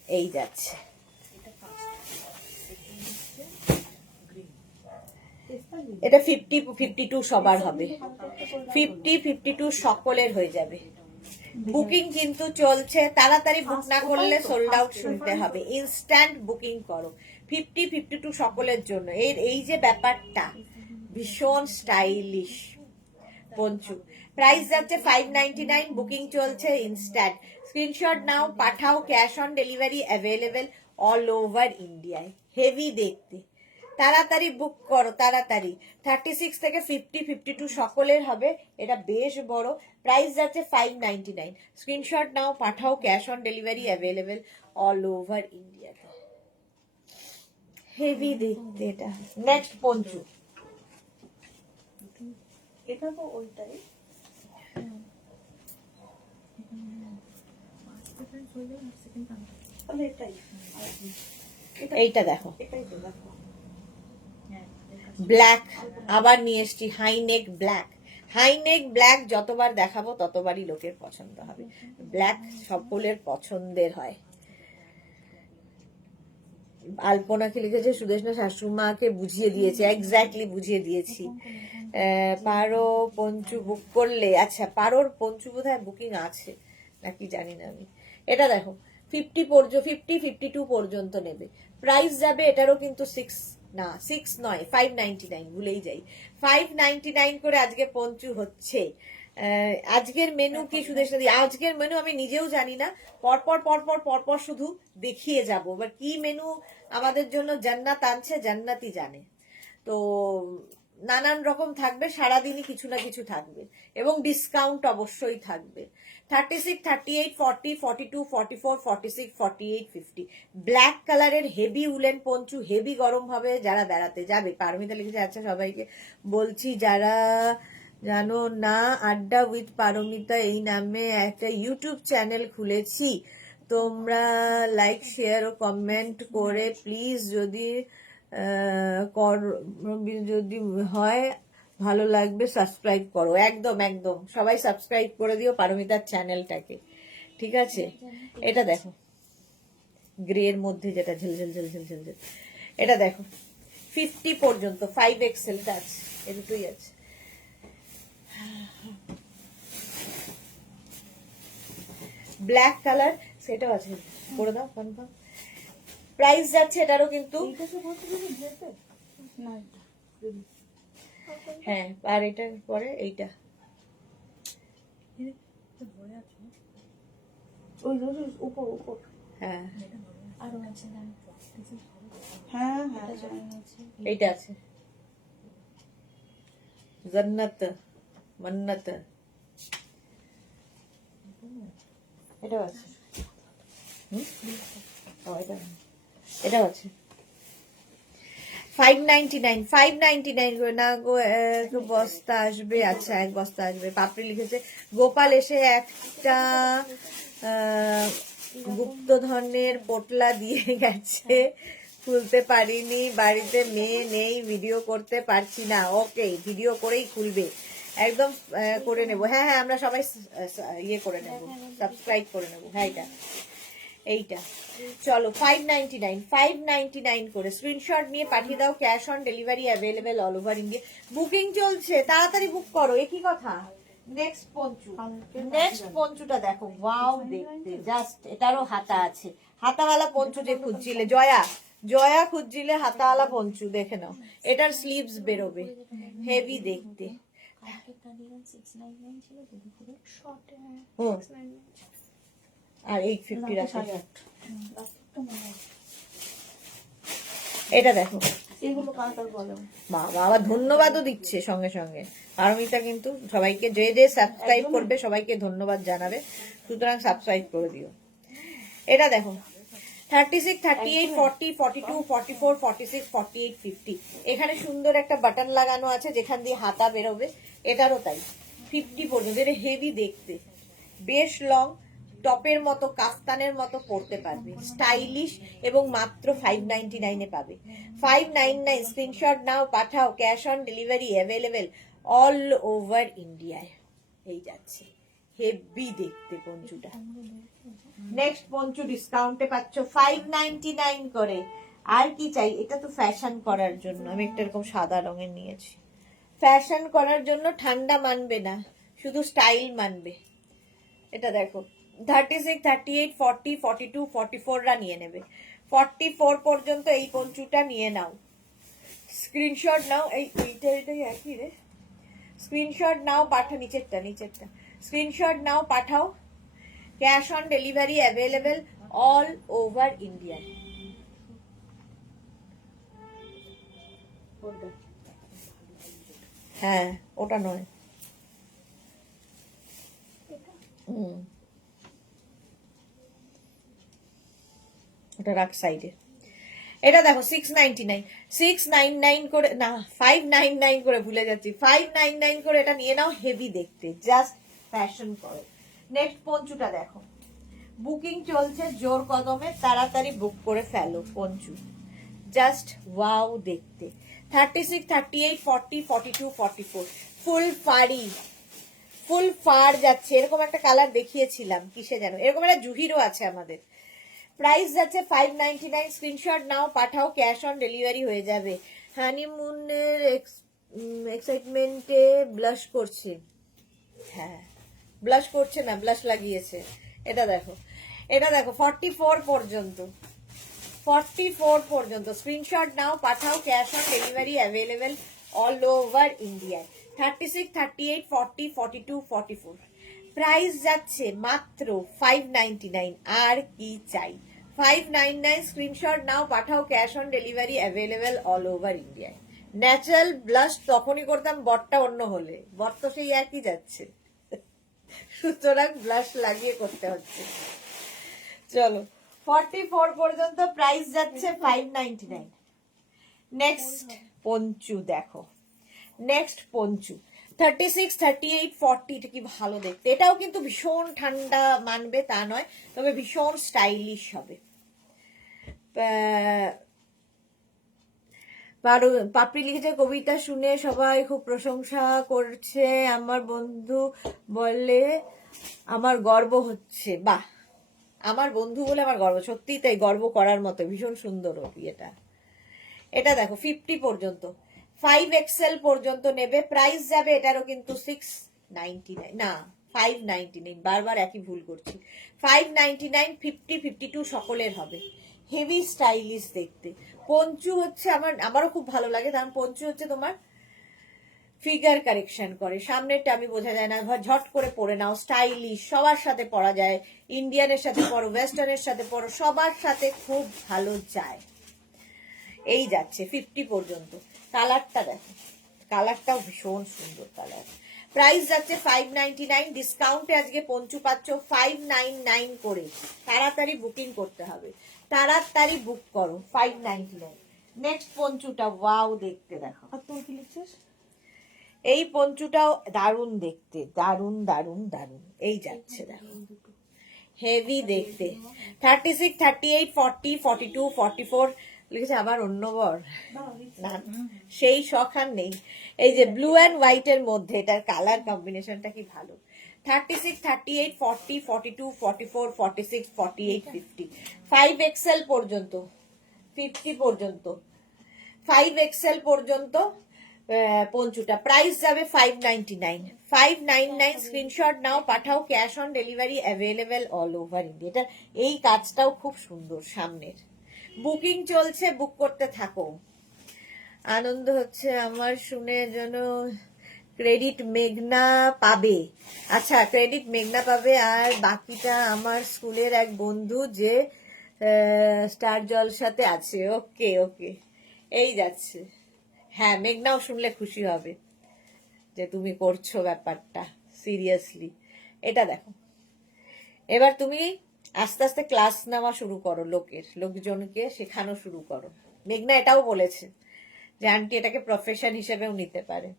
এই যাচ্ছে। এটা 50-52 সবার হবে, 50-52 সকলের হয়ে যাবে। বুকিং কিন্তু চলছে, তাড়াতাড়ি বুক না করলে সোল্ড আউট শুনতে হবে। ইনস্ট্যান্ট বুকিং করো, 50-52 সকলের জন্য। এই যে ব্যাপারটা ভীষণ স্টাইলিশ পঞ্চু। প্রাইস যাচ্ছে 599, বুকিং চলছে ইনস্ট্যান্ট। স্ক্রিনশট নাও, পাঠাও, cash on delivery available all over ইন্ডিয়ায়। হেভি দেখতে, তাড়াতাড়ি বুক করো তাড়াতাড়ি। 36 থেকে 50-52 সকলের হবে। এটা বেশ বড়। প্রাইস যাচ্ছে 599, স্ক্রিনশট নাও, পাঠাও, cash on delivery available all over ইন্ডিয়াতে। হেভি দেখতে এটা। নেক্সট পঞ্চু। এটা তো ওইটাই। তাহলে এটাই। এইটা দেখো, এটাই তো দেখো। ব্ল্যাক আবার নিয়ে এসছি, high neck black. High neck black যতবার দেখাবো ততবারই লোকের পছন্দ হবে। ব্ল্যাক সকলের পছন্দের হয়। আলপনাকে লিখেছে সুদেশনা শাশুমাকে বুঝিয়ে দিয়েছে, এক্স্যাক্টলি বুঝিয়ে দিয়েছি। পারো পঞ্চু বুক করলে, আচ্ছা পারোর পঞ্চু বোধহয় বুকিং আছে নাকি জানি না আমি। এটা দেখো 50-52 পর্যন্ত নেবে। প্রাইস যাবে এটারও কিন্তু 6 নয় 599, ভুলেই যাই। 599 করে আজকে পঞ্চু হচ্ছে। আজকের মেনু কি সুদেশনা দি? আজকের মেনু আমি নিজেও জানি না, পরপর শুধু দেখিয়ে যাব। এবার কি মেনু আমাদের জন্য জান্নাত আনছে জান্নাতই জানে। তো নানান রকম থাকবে, সারাদিনই কিছু না কিছু থাকবে, এবং ডিসকাউন্ট অবশ্যই থাকবে। 36, 38, 40, 42, 44, 46, 48, 50 ব্ল্যাক কালারের হেভি উলেন পঞ্চু। হেভি গরম হবে যারা বেড়াতে যাবে। পারমিতা লিখেছে আচ্ছা সবাইকে বলছি যারা জানো না, আড্ডা উইথ পারমিতা এই নামে একটা ইউটিউব চ্যানেল খুলেছি। তোমরা লাইক, শেয়ার ও কমেন্ট করে প্লিজ, যদি যদি হয় ভালো লাগবে সাবস্ক্রাইব করো। একদম একদম সবাই সাবস্ক্রাইব করে দিও পারমিতার চ্যানেলটাকে, ঠিক আছে? এটা দেখো গ্রের মধ্যে যেটা ঝলঝল ঝলঝল ঝলঝল, এটা দেখো 50 পর্যন্ত 5XL আছে, এ দুটোই আছে। ব্ল্যাক কালার সেটাও আছে, করে দাও কনফার্ম। প্রাইস যাচ্ছে এটারও কিন্তু, না হ্যাঁ, আর এটার পরে এইটা ওই উপর উপর। হ্যাঁ আরো আছে না? হ্যাঁ হ্যাঁ এইটা আছে, জান্নাত মান্নাত, এটাও আছে। ও এটাও আছে। 599 করে না গো, এক বস্তা আসবে। আচ্ছা এক বস্তা আসবে। পাপড়ি লিখেছে গোপাল এসে একটা গুপ্তধনের পোটলা দিয়ে গেছে, খুলতে পারিনি, বাড়িতে মেয়ে নেই, ভিডিও করতে পারছি না। ওকে, ভিডিও করেই খুলবে একদম, করে নেব। হ্যাঁ হ্যাঁ আমরা সবাই ইয়ে করে নেব, সাবস্ক্রাইব করে নেব। হ্যাঁ এইটা চলো 599 করে স্ক্রিনশট নিয়ে পাঠিয়ে দাও। Cash on delivery available all over India. Booking চলছে, তাড়াতাড়ি বুক করো। একই কথা। নেক্সট পঞ্চুটা দেখো, ওয়াও দেখতে জাস্ট। এটারও হাতা আছে, হাতাওয়ালা পঞ্চু যে খুঁজছিলে, জয়া খুঁজছিলে হাতাওয়ালা পঞ্চু, দেখে নাও। এটার স্লিভস বেরোবে, হেভি দেখতে। আর 850 আছে। এটা দেখো, এগুলো কালার বলো। বাবা আবার ধন্যবাদও দিচ্ছে সঙ্গে সঙ্গে। পারমিতা কিন্তু সবাইকে, যে যে সাবস্ক্রাইব করবে সবাইকে ধন্যবাদ জানাবে, সুতরাং সাবস্ক্রাইব করে দিও। এটা দেখো 36, 38, 40, 42, 44, 46, 48, 50 এখানে সুন্দর একটা বাটন লাগানো আছে যেখান দিয়ে হাতা বেরোবে। এটারও তাই 50 পর্যন্ত। এটা হেভি দেখতে, বেশ লং, টপের মতো, কাফতানের মতো পরতে পারবে, স্টাইলিশ, এবং মাত্র 599 পাবে। 599 স্ক্রিনশট নাও, পাঠাও, cash on delivery available all over ইন্ডিয়ায়। এই যাচ্ছে হেভি দেখতে পঞ্চুটা। নেক্সট পঞ্চু ডিসকাউন্টে পাচ্ছ 599 করে। আর কি চাই, এটা তো ফ্যাশন করার জন্য আমি একটা এরকম সাদা রঙের নিয়েছি। ফ্যাশন করার জন্য, ঠান্ডা মানবে না, শুধু স্টাইল মানবে। এটা দেখো 36, 38, 40, 42, 44 রা নিয়ে নেবে। 44 পর্যন্ত এই পঞ্চুটা নিয়ে নাও, স্ক্রিনশট নাও। এইটাই একই রে, স্ক্রিনশট নাও, পাঠাও। নিচেরটা স্ক্রিনশট নাও, পাঠাও। Cash on delivery available all over India. হ্যাঁ, ওটা নয়। ওটা রাখ সাইডে। এটা দেখো 699, 699 করে না, 599 করে, ভুলে যাচ্ছি, 599 করে এটা নিয়ে নাও। হেভি দেখতে, জাস্ট ফ্যাশন করো। নেক্সট পঞ্চুটা দেখো, বুকিং চলছে জোর কদমে, তাড়াতাড়ি বুক করে ফেলো পঞ্চু। জাস্ট ওয়াও দেখতে। 36, 38, 40, 42, 44 ফুল ফাড়ি, ফুল ফার যাচ্ছে। এরকম একটা কালার দেখিয়েছিলাম, কিসে যেন, এরকম একটা জুহিরও আছে আমাদের। প্রাইস যাচ্ছে 599। স্ক্রিনশট নাও, পাঠাও, ক্যাশ অন ডেলিভারি হয়ে যাবে। হানিমুনের এক্সাইটমেন্টে ব্লাশ করছে। হ্যাঁ, ব্লাশ করছে না, ব্লাশ লাগিয়েছে। এটা দেখো 44 পর্যন্ত, 44 পর্যন্ত স্ক্রিনশট নাও, পাঠাও, cash on delivery available all over India. 36, 38, 40, 42, 44 price যাচ্ছে মাত্র 599। আর কি চাই, 599। স্ক্রিনশট নাও, পাঠাও, cash on delivery available all over India. Natural blush তখনই করতাম বটটা অন্য হলে, বট তো সেই একই যাচ্ছে, সুতরাং ব্লাশ লাগিয়ে করতে হচ্ছে। চলো 44 পর্যন্ত প্রাইস যাচ্ছে 599। নেক্সট পঞ্চু দেখো, নেক্সট পঞ্চু 36, 38, 40 এটা কি ভালো দেখতে। এটাও কিন্তু ভীষণ ঠান্ডা মানবে তা নয়, তবে ভীষণ স্টাইলিশ হবে। পাপড়ি লিখেছে, কবিতা শুনে সবাই খুব প্রশংসা করছে, আমার বন্ধু বলে আমার গর্ব হচ্ছে। বাহ, আমার বন্ধু বলে আমার গর্ব, সত্যি তাই, গর্ব করার মতো, ভীষণ সুন্দর এটা। এটা দেখো 50 পর্যন্ত, 5XL পর্যন্ত নেবে। প্রাইস যাবে এটারও কিন্তু 699, না 599, বারবার একই ভুল করছি। 599, 50, 52 সকলের হবে। হেভি স্টাইলিশ দেখতে। পঞ্চু হচ্ছে আমারও খুব ভালো লাগে, কারণ পঞ্চু হচ্ছে তোমার ফিগার কারেকশন করে। সামনেরটা আমি বোঝা যায় না, ঝট করে পরে নাও, স্টাইলিশ, সবার সাথে পরা যায়। ইন্ডিয়ানের সাথে পরো, ওয়েস্টার্নের সাথে পরো, সবার সাথে খুব ভালো যায়। এই যাচ্ছে 50 পর্যন্ত। কালারটা দেখো, কালারটাও ভীষণ সুন্দর কালার। প্রাইস যাচ্ছে 599। ডিসকাউন্টে আজকে পঞ্চু পাচ্ছ 599 করে। তাড়াতাড়ি বুকিং করতে হবে, তাড়াতাড়ি বুক করো। 599। নেক্সট পঞ্চুটা ওয়াও দেখতে দেখো। আর তোর কি লিখছিস? এই পঞ্চুটাও দারুণ দেখতে, দারুণ দারুণ দারুণ। এই যাচ্ছে দেখো, হেভি দেখতে। 36, 38, 40, 42, 44 লিখেছে আবার অন্য বর, না সেই শখ আর নেই। এই যে ব্লু অ্যান্ড হোয়াইট এর মধ্যে এটার কালার কম্বিনেশনটা কি ভালো। 36, 38, 40, 42, 44, 46, 48, 50 5XL পর্যন্ত, 50 পর্যন্ত, 5XL পর্যন্ত পঞ্চুটা। প্রাইস যাবে 599, 599। স্ক্রিনশট নাও, পাঠাও, cash on delivery available all over India. এটা এই কাজটাও খুব সুন্দর সামনের। বুকিং চলছে, বুক করতে থাকো। আনন্দ হচ্ছে আমার শুনে, যেন ক্রেডিট মেঘনা পাবে। আচ্ছা, ক্রেডিট মেঘনা পাবে, আর বাকিটা আমার স্কুলের এক বন্ধু যে স্টার জলসাতে আছে। ওকে ওকে, এই যাচ্ছে। হ্যাঁ, মেঘনাও শুনলে খুশি হবে যে তুমি করছো ব্যাপারটা সিরিয়াসলি। এটা দেখো, এবার তুমি আস্তে আস্তে ক্লাস নেওয়া শুরু করো, লোকজনকে শেখানো শুরু করো। মেঘনা এটাও বলেছে যে আন্টি এটাকে প্রফেশন হিসেবেও নিতে পারে।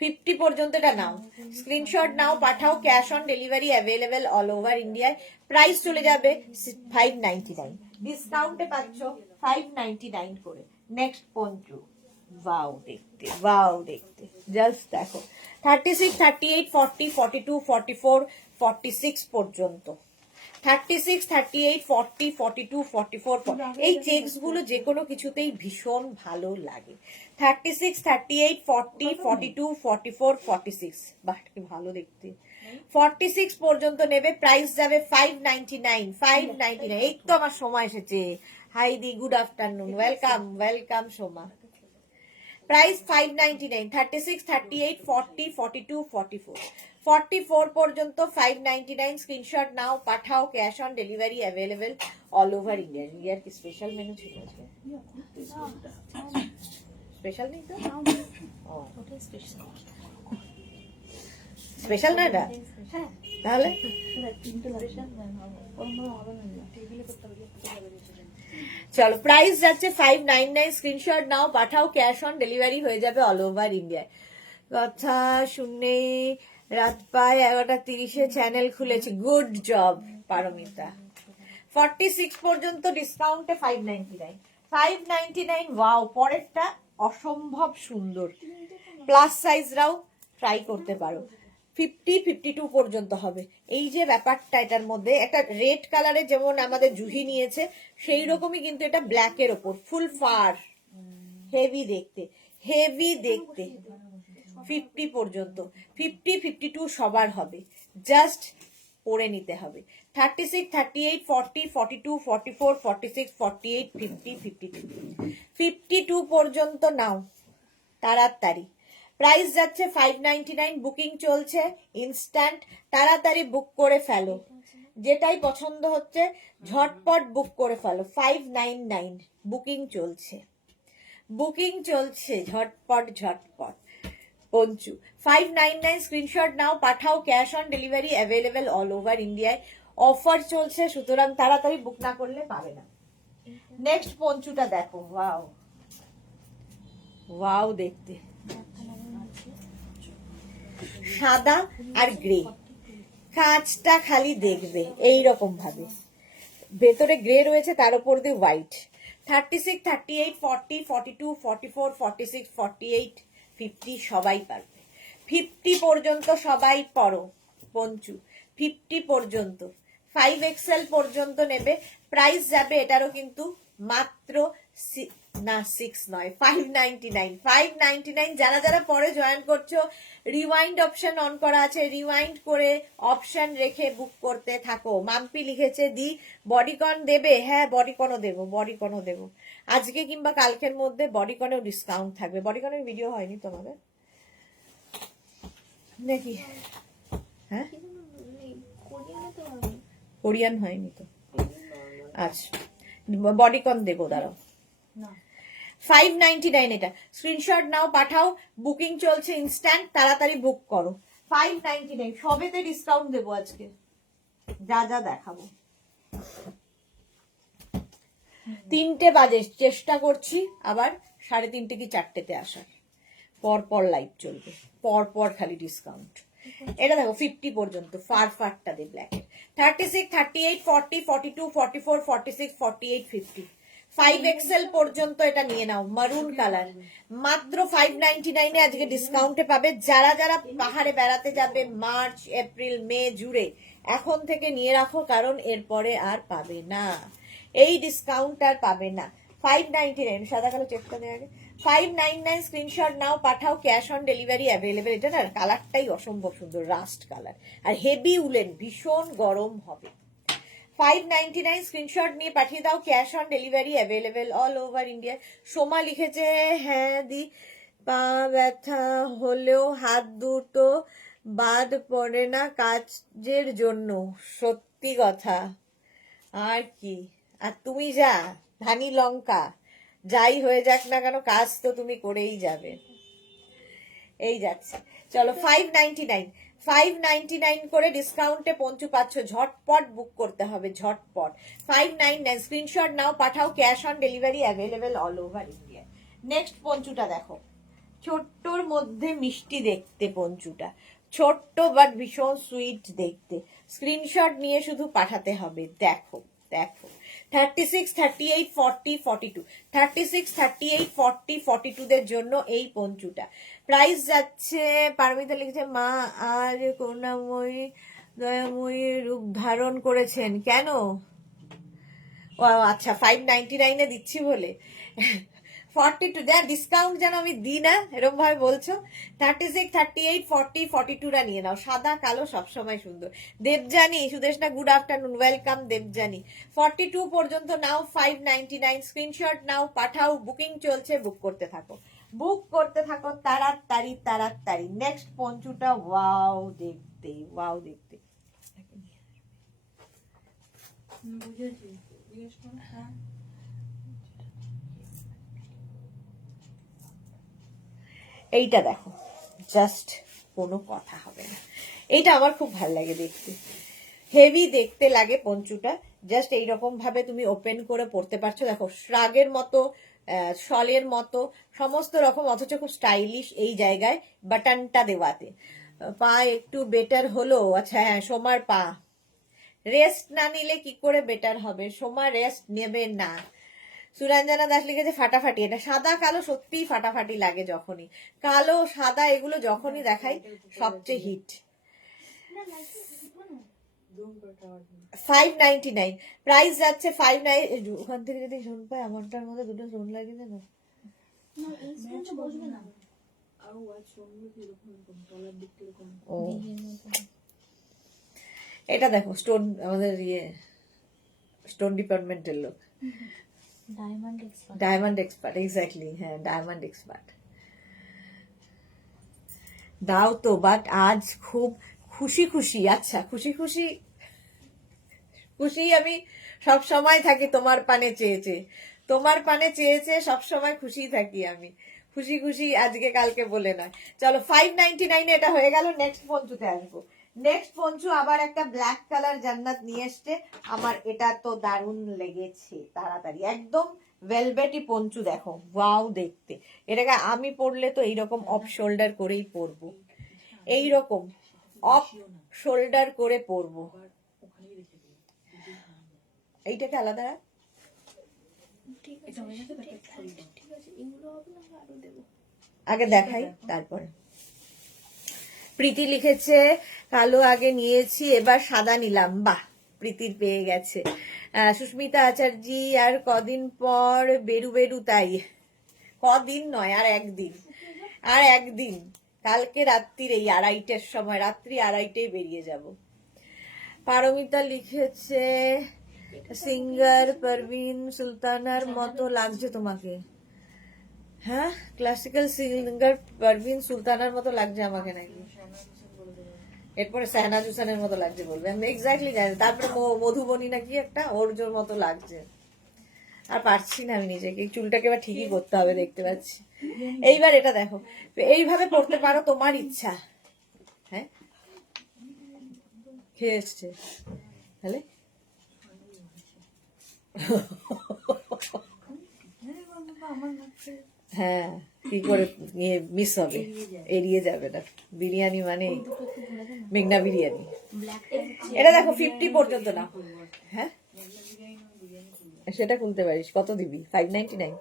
50 পর্যন্ত এটা নাও, স্ক্রিনশট নাও, পাঠাও, cash on delivery available all over ইন্ডিয়ায়। প্রাইস চলে যাবে 599। ডিসকাউন্টে পাচ্ছ 599 করে। নেক্সট পঞ্চু, ওয়াও দেখতে, ওয়াও দেখতে, জাস্ট দেখো 36, 38, 40, 42, 44, 46 পর্যন্ত, 36, 38, 40, 42, 44, এই চেকস গুলো যে কোনো কিছুতেই ভীষণ ভালো লাগে। 36, 38, 40, 42, 44, 46, বাহ কি ভালো দেখতে। 46 পর্যন্ত নেবে, প্রাইস যাবে 599, 599। এই তো আমার সময় এসেছে। হাইদি, good afternoon, welcome, welcome Soma. Price 599, 36, 38, 40, 42, 44, 44 পর্যন্ত 599। স্ক্রিনশট নাও, পাঠাও, cash on delivery available all over India. ইন্ডিয়ার কি স্পেশাল মেনু ছিল আজকে? স্পেশাল নেই তো? ও ওটাই স্পেশাল। স্পেশাল না এটা? তাহলে চলো, প্রাইস যাচ্ছে 599। স্ক্রিনশট নাও, পাঠাও, ক্যাশ অন ডেলিভারি হয়ে যাবে অল ওভার ইন্ডিয়ায়। কথা শুনেই রাত প্রায় 11:30 চ্যানেল খুলেছি। Good job Paromita. 46 পর্যন্ত ডিসকাউন্টে 599, 599। ওয়াও, পরেরটা অসম্ভব সুন্দর, প্লাস সাইজরাও ট্রাই করতে পারো। 50, 52 পর্যন্ত হবে। এই যে ব্যাপারটা, এটার মধ্যে একটা রেড কালারের যেমন আমাদের জুহি নিয়েছে, সেই রকমই কিন্তু এটা ব্ল্যাকের ওপর, ফুল ফার, হেভি দেখতে, হেভি দেখতে। 50 পর্যন্ত, 50, 52 সবার হবে, জাস্ট পরে নিতে হবে। 36, 38, 40, 42, 44, 46, 48, 50, 52, 52 পর্যন্ত নাও তাড়াতাড়ি। প্রাইস যাচ্ছে 599, বুকিং চলছে ইনস্ট্যান্ট, তাড়াতাড়ি বুক করে ফেলো। যেটাই পছন্দ হচ্ছে ঝটপট বুক করে ফেলো। 599 বুকিং চলছে, বুকিং চলছে, ঝটপট ঝটপট। পঞ্চু 599। স্ক্রিনশট নাও, পাঠাও, cash on delivery available all over ইন্ডিয়ায়। অফার চলছে, সুতরাং তাড়াতাড়ি বুক না করলে পাবে না। নেক্সট পঞ্চুটা দেখো, ওয়াও ওয়াও দেখতে, সাদা আর গ্রে, কাঁচটা খালি দেখবে এই রকম ভাবে, ভেতরে গ্রে রয়েছে, তার উপর দিয়ে হোয়াইট। 36, 38, 40, 42, 44, 46, 48, 50 সবাই পারবে। 50 পর্যন্ত সবাই পড়ো পঞ্চু, 50 পর্যন্ত। 5XL পর্যন্ত নেবে, প্রাইস যাবে এটারও কিন্তু মাত্র 6 নয়, 599, 599। যারা যারা পরে জয়েন করছো, রিওয়াইন্ড অপশন অন করা আছে, রিওয়াইন্ড করে অপশন রেখে বুক করতে থাকো। মাম্পি লিখেছে দি বডিকন দেবে, হ্যাঁ বডিকনও দেবো, বডিকনও দেবো আজকে কিংবা কালকের মধ্যে। বডিকনেও ডিসকাউন্ট থাকবে। বডিকনের ভিডিও হয়নি তোমাদের নাকি? হ্যাঁ, কোরিয়ান হয়নি তো, আচ্ছা বডিকন দেবো, দাঁড়াও। 599 এটা। স্ক্রিনশট নাও, পাঠাও, বুকিং চলছে ইনস্ট্যান্ট, তাড়াতাড়ি বুক করো। 599 সবেতে ডিসকাউন্ট দেবো আজকে, যা যা দেখাবো। 3টে বাজে, চেষ্টা করছি আবার 3:30 কি 4টেতে আসার। পরপর লাইভ চলবে, পরপর খালি ডিসকাউন্ট। এটা দেখো 50 পর্যন্ত, ফারটা দে ব্ল্যাকের। 36, 38, 40, 42, 44, 46, 48, 50, 5XL পর্যন্ত এটা নিয়ে নাও। মারুন কালার, মাত্র 599 আজকে ডিসকাউন্টে পাবে। যারা যারা পাহাড়ে বেড়াতে যাবে মার্চ, এপ্রিল, মে জুড়ে, এখন থেকে নিয়ে রাখো, কারণ এরপরে আর পাবে না, এই ডিসকাউন্ট আর পাবে না। 599 সাদা কালো চেকটা দেওয়া আগে। 599 স্ক্রিনশট নাও, পাঠাও, ক্যাশ অন ডেলিভারি অ্যাভেলেবেল। এটা না কালারটাই অসম্ভব সুন্দর, রাস্ট কালার আর হেভি উলেন, ভীষণ গরম হবে। 599 স্ক্রিনশট নিয়ে পাঠিয়ে দাও, cash on delivery available all over India. Soma লিখেছে হ্যাঁ দি, পা ব্যথা হলেও হাত দুটো বাদ পড়ে না কাজের জন্য। সত্যি কথা, আর কি। আর তুমি যা ধানি লঙ্কা, যাই হয়ে যাক না কেন, কাজ তো তুমি করেই যাবে। এই যাচ্ছে, চলো 599, 599 করে ডিসকাউন্টে পঞ্চু পাচ্ছ। ঝটপট বুক করতে হবে, ঝটপট। 599 স্ক্রিনশট নাও, পাঠাও, cash on delivery available all over India. Next পঞ্চুটা দেখো, ছোট্টর মধ্যে মিষ্টি দেখতে পঞ্চুটা, ছোট্ট বাট ভীষণ সুইট দেখতে। স্ক্রিনশট নিয়ে শুধু পাঠাতে হবে। দেখো দেখো, 36, 38, 40, 42, 36, 38, 40, 42 দের জন্য এই পঞ্চুটা প্রাইস যাচ্ছে। পারমিতা লিখছে মা আর করুণাময়ী দয়াময়ী রূপ ধারণ করেছেন কেন? ও আচ্ছা 599 এ দিচ্ছি বলে 42 যা ডিসকাউন্ট যেন আমি দিই না এরকম ভাবে বলছো। 36, 38, 40, 42 রা নিয়ে নাও, সাদা কালো সবসময় সুন্দর। Debjani Sudeshna good afternoon, welcome Debjani. 42 পর্যন্ত নাও 599, স্ক্রিনশট নাও, পাঠাও, বুকিং চলছে, বুক করতে থাকো, বুক করতে থাকো তাড়াতাড়ি তাড়াতাড়ি। নেক্সট পঞ্চুটা ওয়াও দেখতে, ওয়াও দেখতে। বুঝেছি, জিজ্ঞেস করো। হ্যাঁ এইটা দেখো, জাস্ট কোনো কথা হবে না, এইটা আমার খুব ভালো লাগে দেখতে, হেভি দেখতে লাগে পঞ্চুটা। জাস্ট এইরকম ভাবে তুমি ওপেন করে পড়তে পারছো, দেখো শ্রাগের মতো, শলের মতো সমস্ত রকম, অথচ খুব স্টাইলিশ এই জায়গায় বাটনটা দেওয়াতে। পা একটু বেটার হলো, আচ্ছা হ্যাঁ সোমার পা রেস্ট না নিলে কি করে বেটার হবে, সোমা রেস্ট নেবে না। সুরঞ্জনা দাস লিখেছে ফাটাফাটি, এটা সাদা কালো সত্যিই ফাটাফাটি লাগে, যখনই কালো সাদা এগুলো যখনই দেখাই সবচেয়ে হিট। 599 প্রাইস যাচ্ছে 59। ওখান থেকে যদি শোন পায় আমারটার মধ্যে দুটো শোন লাগিয়ে দেন না এই স্ক্রিনটা বসবে না। আরো ওয়াচ শুনবে কি এরকম এরকম তলার দিক এরকম। ও এটা দেখো স্টোন, আমাদের ইয়ে স্টোন ডিপার্টমেন্টের লোক, diamond expert. Diamond expert, exactly, হ্যাঁ ডায়মন্ড এক্সপার্ট। দাও তো, বাট আজ খুব খুশি খুশি। আচ্ছা খুশি খুশি খুশি আমি সব সময় থাকি, তোমার পানে চেয়েছে, তোমার পানে চেয়েছে সব সময় খুশি থাকি আমি, খুশি খুশি আজকে কালকে বলে নয়। চলো 599 এটা হয়ে গেল, নেক্সট পঞ্চুতে আসবো। নেক্সট পঞ্চু আবার একটা ব্ল্যাক কালার জান্নাত নিয়ে এসছে, আমার এটা তো দারুণ লেগেছে, তাড়াতাড়ি একদম ভেলভেটি পঞ্চু, দেখো ওয়াও দেখতে। এটাকে আমি পরলে তো এইরকম অফ শোল্ডার করেই পরবো, এইরকম অফ শোল্ডার করে পরবো। এইটাকে আলাদা রাখ। ঠিক আছে ঠিক আছে, এগুলো হবে না, আরো দেবো। আগে দেখাই তারপরে। প্রীতি লিখেছে কালো আগে নিয়েছি এবার সাদা নিলাম, বাহ প্রীতির পেয়ে গেছে। সুস্মিতা আচার্যি আর কদিন পর বেরু বেরু, তাই কদিন নয় আর একদিন, আর একদিন, কালকে রাত্রির এই 2:30টার সময়, রাত্রি 2:30টায় বেরিয়ে যাব। পারমিতা লিখেছে সিঙ্গার পারভিন সুলতানার মতো লাগছে তোমাকে। হ্যাঁ ক্লাসিক্যাল সিঙ্গার পারভিন সুলতানার মতো লাগছে আমাকে নাকি, এরপরে শাহনাজ হুসেনের মতো লাগছে বলবে, আমি এক্স্যাক্টলি জানি। তারপরে মধুবনী নাকি একটা, ওর জোর মতো লাগছে। আর পারছি না আমি নিজেকে, এই চুলটাকে এবার ঠিকই করতে হবে, দেখতে পাচ্ছি। এইবার এটা দেখো, এইভাবে পড়তে পারো, তোমার ইচ্ছা। হ্যাঁ খেয়ে এসছে তাহলে হ্যাঁ কি করে মিস হবে, এড়িয়ে যাবে না। বিরিয়ানি মানে মেঘনা বিরিয়ানি। এটা দেখো 50 পর্যন্ত না, হ্যাঁ সেটা খুলতে পারিস, কত দিবি? 599।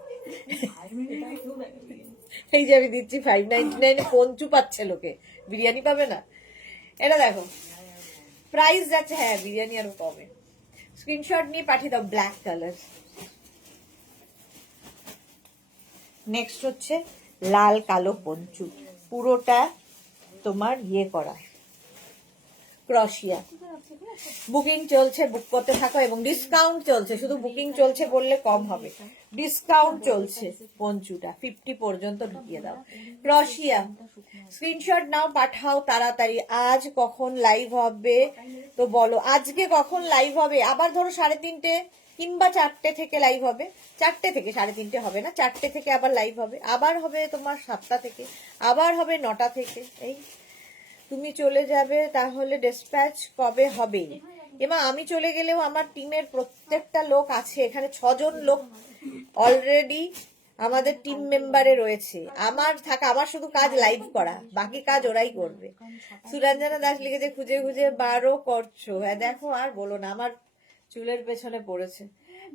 এই যে আমি দিচ্ছি 599 পঞ্চু পাচ্ছে লোকে, বিরিয়ানি পাবে না। এটা দেখো প্রাইস যাচ্ছে, হ্যাঁ বিরিয়ানি আরো কমে। স্ক্রিনশট নিয়ে পাঠিয়ে দাও, ব্ল্যাক কালার। নেক্সট হচ্ছে লাল কালো পঞ্চু, পুরোটা তোমার ইয়ে করা ক্রশিয়া। বুকিং চলছে, বুক করতে থাকো, এবং ডিসকাউন্ট চলছে, শুধু বুকিং চলছে বললে কম হবে, ডিসকাউন্ট চলছে। পঞ্চুটা 50 পর্যন্ত ঢুকিয়ে দাও, ক্রশিয়া। স্ক্রিনশট নাও, পাঠাও তাড়াতাড়ি। আজ কখন লাইভ হবে তো বলো, আজকে কখন লাইভ হবে? আবার ধরো 3:30 কিংবা 4টে থেকে লাইভ হবে, 4টে থেকে 3:30 হবে না, 4টে থেকে আবার লাইভ হবে, আবার হবে তোমার 7টা থেকে, আবার হবে 9টা থেকে। এই তুমি চলে যাবে তাহলে ডিসপ্যাচ কবে হবে? এবার আমি চলে গেলেও আমার টিমের প্রত্যেকটা লোক আছে, এখানে 6 জন লোক অলরেডি আমাদের টিম মেম্বারে রয়েছে। আমার শুধু কাজ লাইভ করা, বাকি কাজ ওরাই করবে। সুরঞ্জনা দাস লিখেছে খুঁজে খুঁজে 12 করছো, হ্যাঁ দেখো আর বলো না, আমার চুলের পেছনে পড়েছে।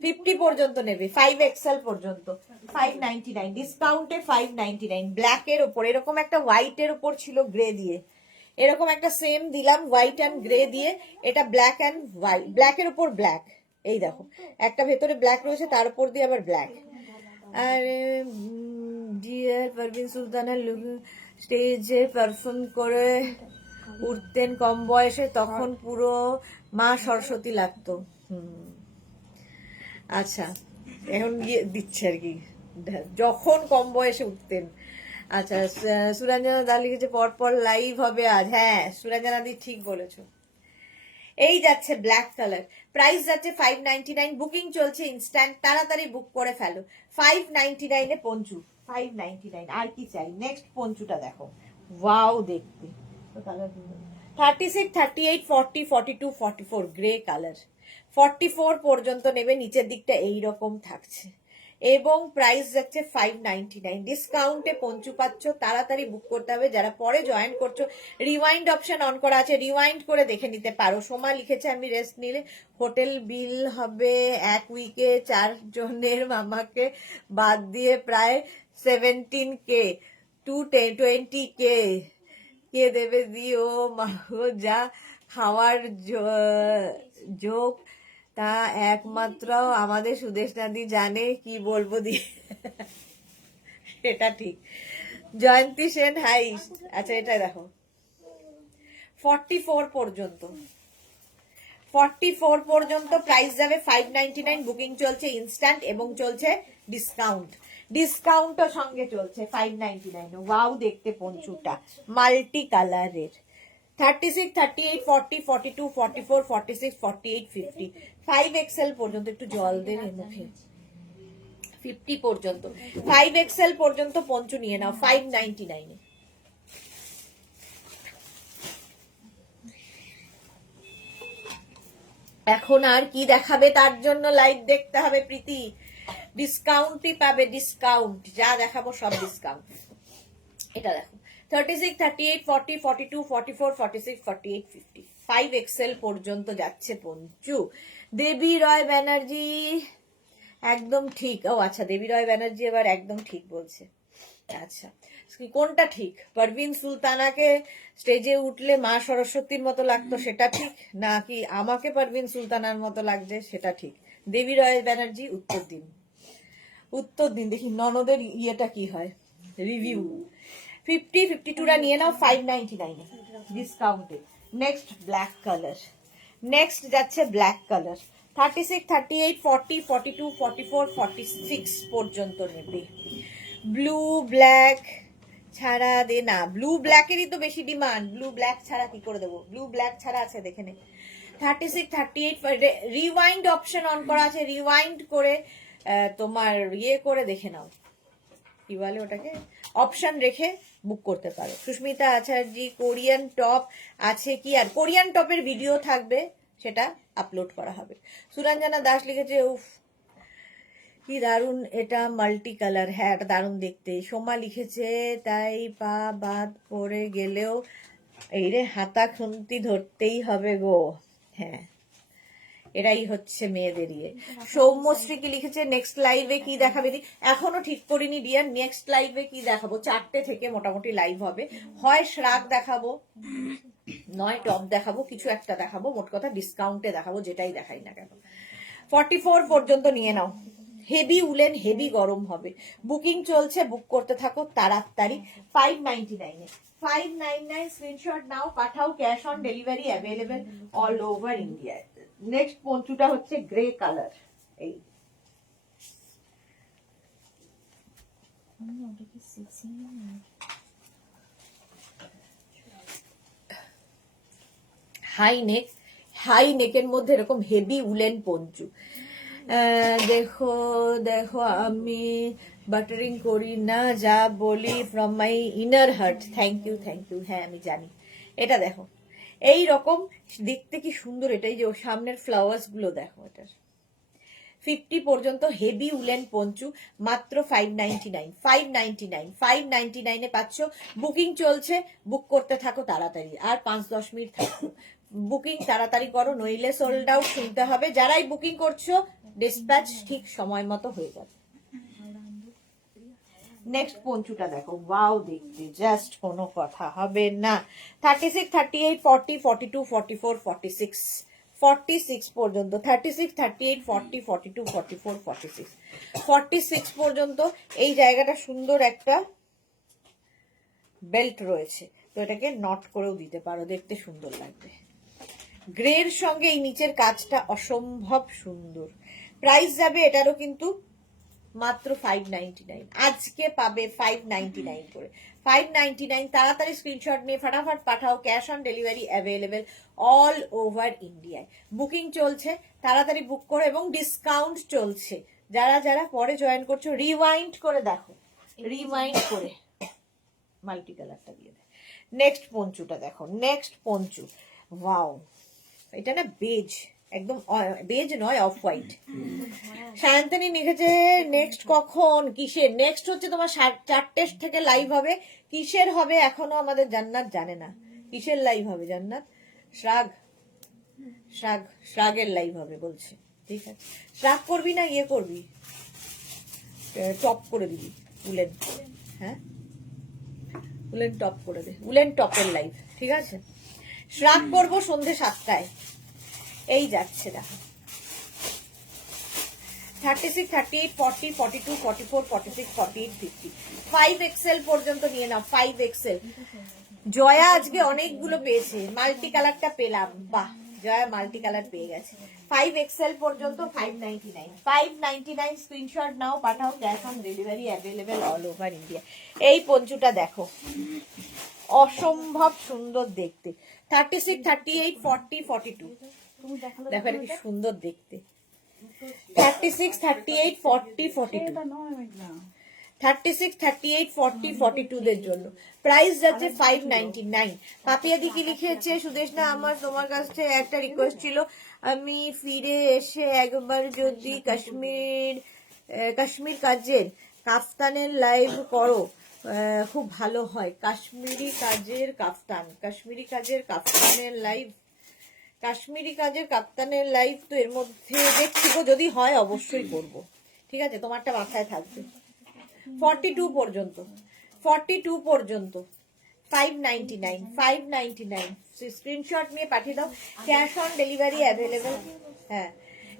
50 পর্যন্ত নেবে, 5XL পর্যন্ত 599, ডিসকাউন্টে 599, ব্ল্যাকের ওপর এরকম একটা হোয়াইটের ওপর ছিল গ্রে দিয়ে, এরকম একটা সেম দিলাম হোয়াইট অ্যান্ড গ্রে দিয়ে, এটা ব্ল্যাক অ্যান্ড হোয়াইট, ব্ল্যাকের ওপর ব্ল্যাক, এই দেখো একটা ভেতরে ব্ল্যাক রয়েছে তার উপর দিয়ে আবার ব্ল্যাক। আর ডিয়ার পারভিন সুলতানা স্টেজে পারফর্ম করে উঠতেন কম বয়সে, তখন পুরো মা সরস্বতী লাগতো। আচ্ছা, এখন গিয়ে দিচ্ছে আর কি, যখন কম বয়সে উঠতেন। আচ্ছা, সুরঞ্জনা দা লিখেছে পরপর লাইভ হবে আজ। হ্যাঁ সুরঞ্জনা দি ঠিক বলেছো। এই যাচ্ছে ব্ল্যাক কালার, প্রাইস যাচ্ছে 599, বুকিং চলছে ইনস্ট্যান্ট, তাড়াতাড়ি বুক করে ফেলো। 599 এ পঞ্চু, 599, আর কি চাই। নেক্সট পঞ্চুটা দেখো, ওয়াও দেখতে। 36, 38, 40, 42, 44 গ্রে কালার, 44 পর্যন্ত নেবে, নিচের দিকটা এইরকম থাকছে এবং প্রাইস যাচ্ছে 599, ডিসকাউন্টে পঞ্চু পাচ্ছ, তাড়াতাড়ি বুক করতে হবে। যারা পরে জয়েন করছো, রিওয়াইন্ড অপশন অন করা আছে, রিওয়াইন্ড করে দেখে নিতে পারো। সোমা লিখেছে আমি রেস্ট নিলে হোটেল বিল হবে এক উইকে 4 জনের, মামাকে বাদ দিয়ে প্রায় 17K to 20K কে দেবে দিও মাগো, যা খাওয়ার যোগ তা একমাত্র আমাদের সুদেশ নাদি জানে, কি বলবো দিয়ে। এটা ঠিক। জয়ন্তী সেন হাই। আচ্ছা এটা দেখো 44 পর্যন্ত, 44 পর্যন্ত প্রাইস যাবে 599, বুকিং চলছে ইনস্ট্যান্ট এবং চলছে ডিসকাউন্ট, ডিসকাউন্টও সঙ্গে চলছে 599। ওয়াও দেখতে পঞ্চুটা মাল্টি কালারের। 36, 38, 40, 42, 44, 46, 48, 50, 5XL পর্যন্ত। একটু জল দেন মুখে। 50 পর্যন্ত, 5XL পর্যন্ত পঞ্চু নিয়ে নাও 599 এ। এখন আর কি দেখাবে, তার জন্য লাইভ দেখতে হবে প্রীতি। ডিসকাউন্টই পাবে, ডিসকাউন্ট, যা দেখাবো সব ডিসকাউন্ট। এটা দেখো 36, 38, 40, 42, 44, 46, 48, 50, 5XL পর্যন্ত যাচ্ছে পঞ্চু। দেবী রয় ব্যানার্জি একদম ঠিক। ও আচ্ছা, দেবী রয় ব্যানার্জি এবার একদম ঠিক বলছে। আচ্ছা কোনটা ঠিক? পারভিন সুলতানাকে স্টেজে উঠলে মা সরস্বতীর মতো লাগতো সেটা ঠিক, নাকি আমাকে পারভিন সুলতানার মতো লাগছে সেটা ঠিক? দেবী রয় ব্যানার্জি উত্তর দিন, উত্তর দিন, দেখি ননদের ইয়েটা কি হয়, রিভিউ। 50, 52টা নিয়ে নাও 599 ডিসকাউন্টে। নেক্সট ব্ল্যাক কালার, নেক্সট যাচ্ছে ব্ল্যাক কালার। 36, 38, 40, 42, 44, 46 পর্যন্ত নেবে। ব্লু ব্ল্যাক ছাড়া দে না, ব্লু ব্ল্যাকেরই তো বেশি ডিমান্ড, ব্লু ব্ল্যাক ছাড়া কি করে দেবো? ব্লু ব্ল্যাক ছাড়া আছে দেখে নে। 36, 38 রিওয়াইন্ড অপশন অন করা আছে, রিওয়াইন্ড করে তোমার ইয়ে করে দেখে নাও, কি বলে ওটাকে, অপশন রেখে বুক করতে পারো। সুস্মিতা আচার্যি কোরিয়ান টপ আছে কি? আর কোরিয়ান টপের ভিডিও থাকবে, সেটা আপলোড করা হবে। সুরঞ্জনা দাস লিখেছে উফ কি দারুন, এটা মাল্টি কালার। হ্যাঁ এটা দারুন দেখতে। সোমা লিখেছে তাই পা বাদ পড়ে গেলেও এই রে হাতা খুন্তি ধরতেই হবে গো। হ্যাঁ এরাই হচ্ছে মেয়েদের ইয়ে। সৌম্যশ্রী কি লিখেছে নেক্সট লাইভে কি দেখাবে? এখনো ঠিক করিনি ডিয়ার, নেক্সট লাইভে কি দেখাবো। 4টে থেকে মোটামুটি লাইভ হবে, হয় শ্রাগ দেখাবো, নয় টপ দেখাবো, কিছু একটা দেখাবো। মোট কথা ডিসকাউন্টে দেখাবো, যেটাই দেখাই না কেন। 44 পর্যন্ত নিয়ে নাও। হেভি উলেন, হেভি গরম হবে। বুকিং চলছে, বুক করতে থাকো তাড়াতাড়ি। 599 599 স্ক্রিনশট নাও, পাঠাও, cash on delivery available all over India. Next পঞ্চুটা হচ্ছে গ্রে কালার। এই হাই নেক, হাই নেকের মধ্যে এরকম হেভি উলেন পঞ্চু। দেখো দেখো আমি বাটারিং করি না, যা বলি from my inner heart. Thank you, thank you. হ্যাঁ আমি জানি। এটা দেখো এই রকম দেখতে কি সুন্দর, এটাই যে সামনের ফ্লাওয়ার্স গুলো দেখো। এটার 50 পর্যন্ত হেভি উলেন পঞ্চু, মাত্র 599 599 599 এ পাচ্ছ। বুকিং চলছে, বুক করতে থাকো তাড়াতাড়ি, আর 5-10 মিনিট থাকো। বুকিং তাড়াতাড়ি করো, নইলে সোল্ড আউট শুনতে হবে। যারাই বুকিং করছো ডিসপ্যাচ ঠিক সময় মতো হয়ে যাবে। নেক্সট পঞ্চুটা দেখো, ওয়াও দেখতে জাস্ট কোনো কথা হবে না। 36, 38, 40, 42, 44, 46, 46 পর্যন্ত, 36, 38, 40, 42, 44, 46, 46 পর্যন্ত এই জায়গাটা সুন্দর একটা বেল্ট রয়েছে, তো এটাকে নট করেও দিতে পারো, দেখতে সুন্দর লাগবে। গ্রের সঙ্গে এই নিচের কাজটা অসম্ভব সুন্দর। প্রাইস যাবে এটারও কিন্তু মাত্র 599। আজকে পাবে 599 করে, 599। তাড়াতাড়ি স্ক্রিনশট নিয়ে ফটাফট পাঠাও। Cash on delivery available all over ইন্ডিয়ায়। বুকিং চলছে, তাড়াতাড়ি বুক করো, এবং ডিসকাউন্ট চলছে। যারা যারা পরে জয়েন করছো রিওয়াইন্ড করে দেখো, রিওয়াইন্ড করে মাল্টি কালারটা দিয়ে দেয়। নেক্সট পঞ্চুটা দেখো, নেক্সট পঞ্চু, ওয়াও এটা না বেজ, একদম বেজ নয়, অফ হোয়াইট। সায়ন্তনী লিখেছে নেক্সট কখন, কিসের নেক্সট হচ্ছে তোমার 4টে থেকে লাইভ হবে। কিসের হবে এখনো আমাদের জান্নাত জানে না। কিসের লাইভ হবে জান্নাত? শ্রাগের লাইভ হবে বলছে। ঠিক আছে, শ্রাগ করবি না ইয়ে করবি, টপ করে দিবি উলেন, হ্যাঁ উলেন টপ করে দে, উলেন টপের লাইভ, ঠিক আছে। শ্রাগ করবো সন্ধ্যে 7টায়। এই যাচ্ছে দেখো 36, 38, 40, 42, 44, 46, 48, 50, 5XL পর্যন্ত নিয়ে নাও। 5XL জয়া আজকে অনেকগুলো পেয়েছে, মাল্টি কালারটা পেলাম, বাহ জয়া মাল্টি কালার পেয়ে গেছে। 5XL পর্যন্ত 599, 599 স্ক্রিনশট নাও, পাঠাও। Cash on delivery available all over India. এই পঞ্চুটা দেখো অসম্ভব সুন্দর দেখতে। 36, 38, 40, 42 দেখো এটা কি সুন্দর দেখতে। 36, 38, 40, 42, 36, 38, 40, 42 দের জন্য প্রাইস যাচ্ছে 599। পাপিয়াদি কি লিখেছে, সুদেশ না আমার তোমার কাছ থেকে একটা রিকোয়েস্ট ছিল, আমি ফিরে এসে একবার যদি কাশ্মীর কাজের কাফতানের লাইভ করো খুব ভালো হয়। কাশ্মীরি কাজের কাফতানের লাইভ, কাশ্মীরি কাজের কাপ্তানের লাইভ তো এর মধ্যে দেখছি গো, যদি হয় অবশ্যই করব। ঠিক আছে, তোমারটা মাথায় থাকবে। 42 পর্যন্ত, 42 পর্যন্ত 599, 599 স্ক্রিনশট নিয়ে পাঠিয়ে দাও। ক্যাশ অন ডেলিভারি অ্যাভেলেবেল, হ্যাঁ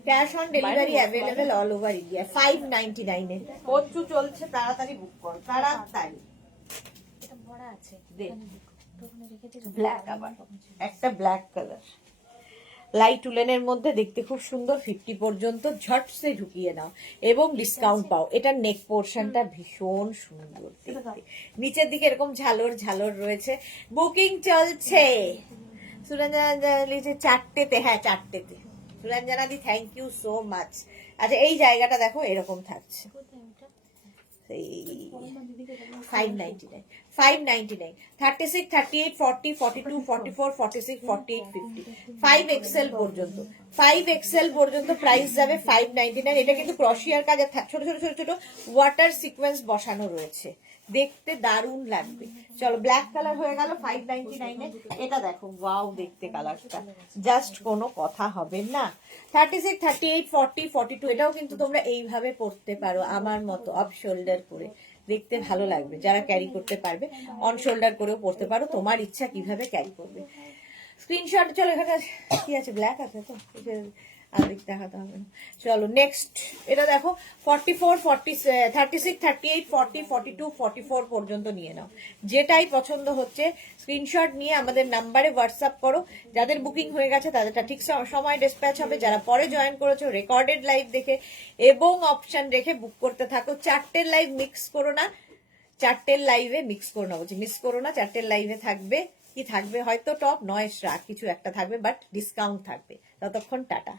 cash on delivery available all over India. 599 এ পঞ্চু চলছে, তাড়াতাড়ি বুক করো, তাড়াতাড়ি। এটা ভরা আছে, দেখ ওখানে রেখে দিলে ব্ল্যাক, আবার একটা ব্ল্যাক কালার লাইট উলেনের মধ্যে দেখতে খুব সুন্দর। 50 পর্যন্ত ঝটসে ঢুকিয়ে নাও এবং ডিসকাউন্ট পাও। এটা নেক পোর্শনটা ভীষণ সুন্দর দেখতে, নিচের দিকে এরকম ঝালর ঝালর রয়েছে। বুকিং চলছে। সুরঞ্জনা লিখেছে 4টেতে, হ্যাঁ 4টেতে। সুরঞ্জনা দি থ্যাংক ইউ সো মাচ। আচ্ছা এই জায়গাটা দেখো এরকম থাকছে, 599, 599, 36, 38, 40, 42, 44, 46, 48, 50, 5XL পর্যন্ত, 5XL পর্যন্ত প্রাইস যাবে 599। এটা কিন্তু ক্রশিয়ার কাজ, ছোট ছোট ছোট ছোট ওয়াটার সিকোয়েন্স বসানো রয়েছে, দেখতে দারুণ লাগবে। চলো ব্ল্যাক কালার হয়ে গেল 599 এ। এটা দেখো ওয়াও দেখতে কালারটা জাস্ট কোনো কথা হবে না। 36, 38, 40, 42 এটাও কিন্তু তোমরা এইভাবে পরতে পারো আমার মতো, অফ শোল্ডার করে, দেখতে ভালো লাগবে। যারা ক্যারি করতে পারবে অন শোল্ডার করেও পরতে পারো, তোমার ইচ্ছা কিভাবে ক্যারি করবে। স্ক্রিনশট চলো, এখানে কি আছে ব্ল্যাক আছে তো, আর দেখাতে হবে না। চলো নেক্সট এটা দেখো 44, 36, 38, 40, 42, 44 পর্যন্ত নিয়ে নাও। যেটাই পছন্দ হচ্ছে স্ক্রিনশট নিয়ে আমাদের নাম্বারে হোয়াটসঅ্যাপ করো। যাদের বুকিং হয়ে গেছে তাদেরটা ঠিক সময় ডিসপ্যাচ হবে। যারা পরে জয়েন করেছো রেকর্ডেড লাইভ দেখে এবং অপশন রেখে বুক করতে থাকো। 4টের লাইভ মিক্স করো না, 4টের লাইভে মিক্স করো না বলছি, মিস করো না। 4টের লাইভে থাকবে কি থাকবে, হয়তো টপ নয় শ্রাগ কিছু একটা থাকবে, বাট ডিসকাউন্ট থাকবে। ততক্ষণ টাটা।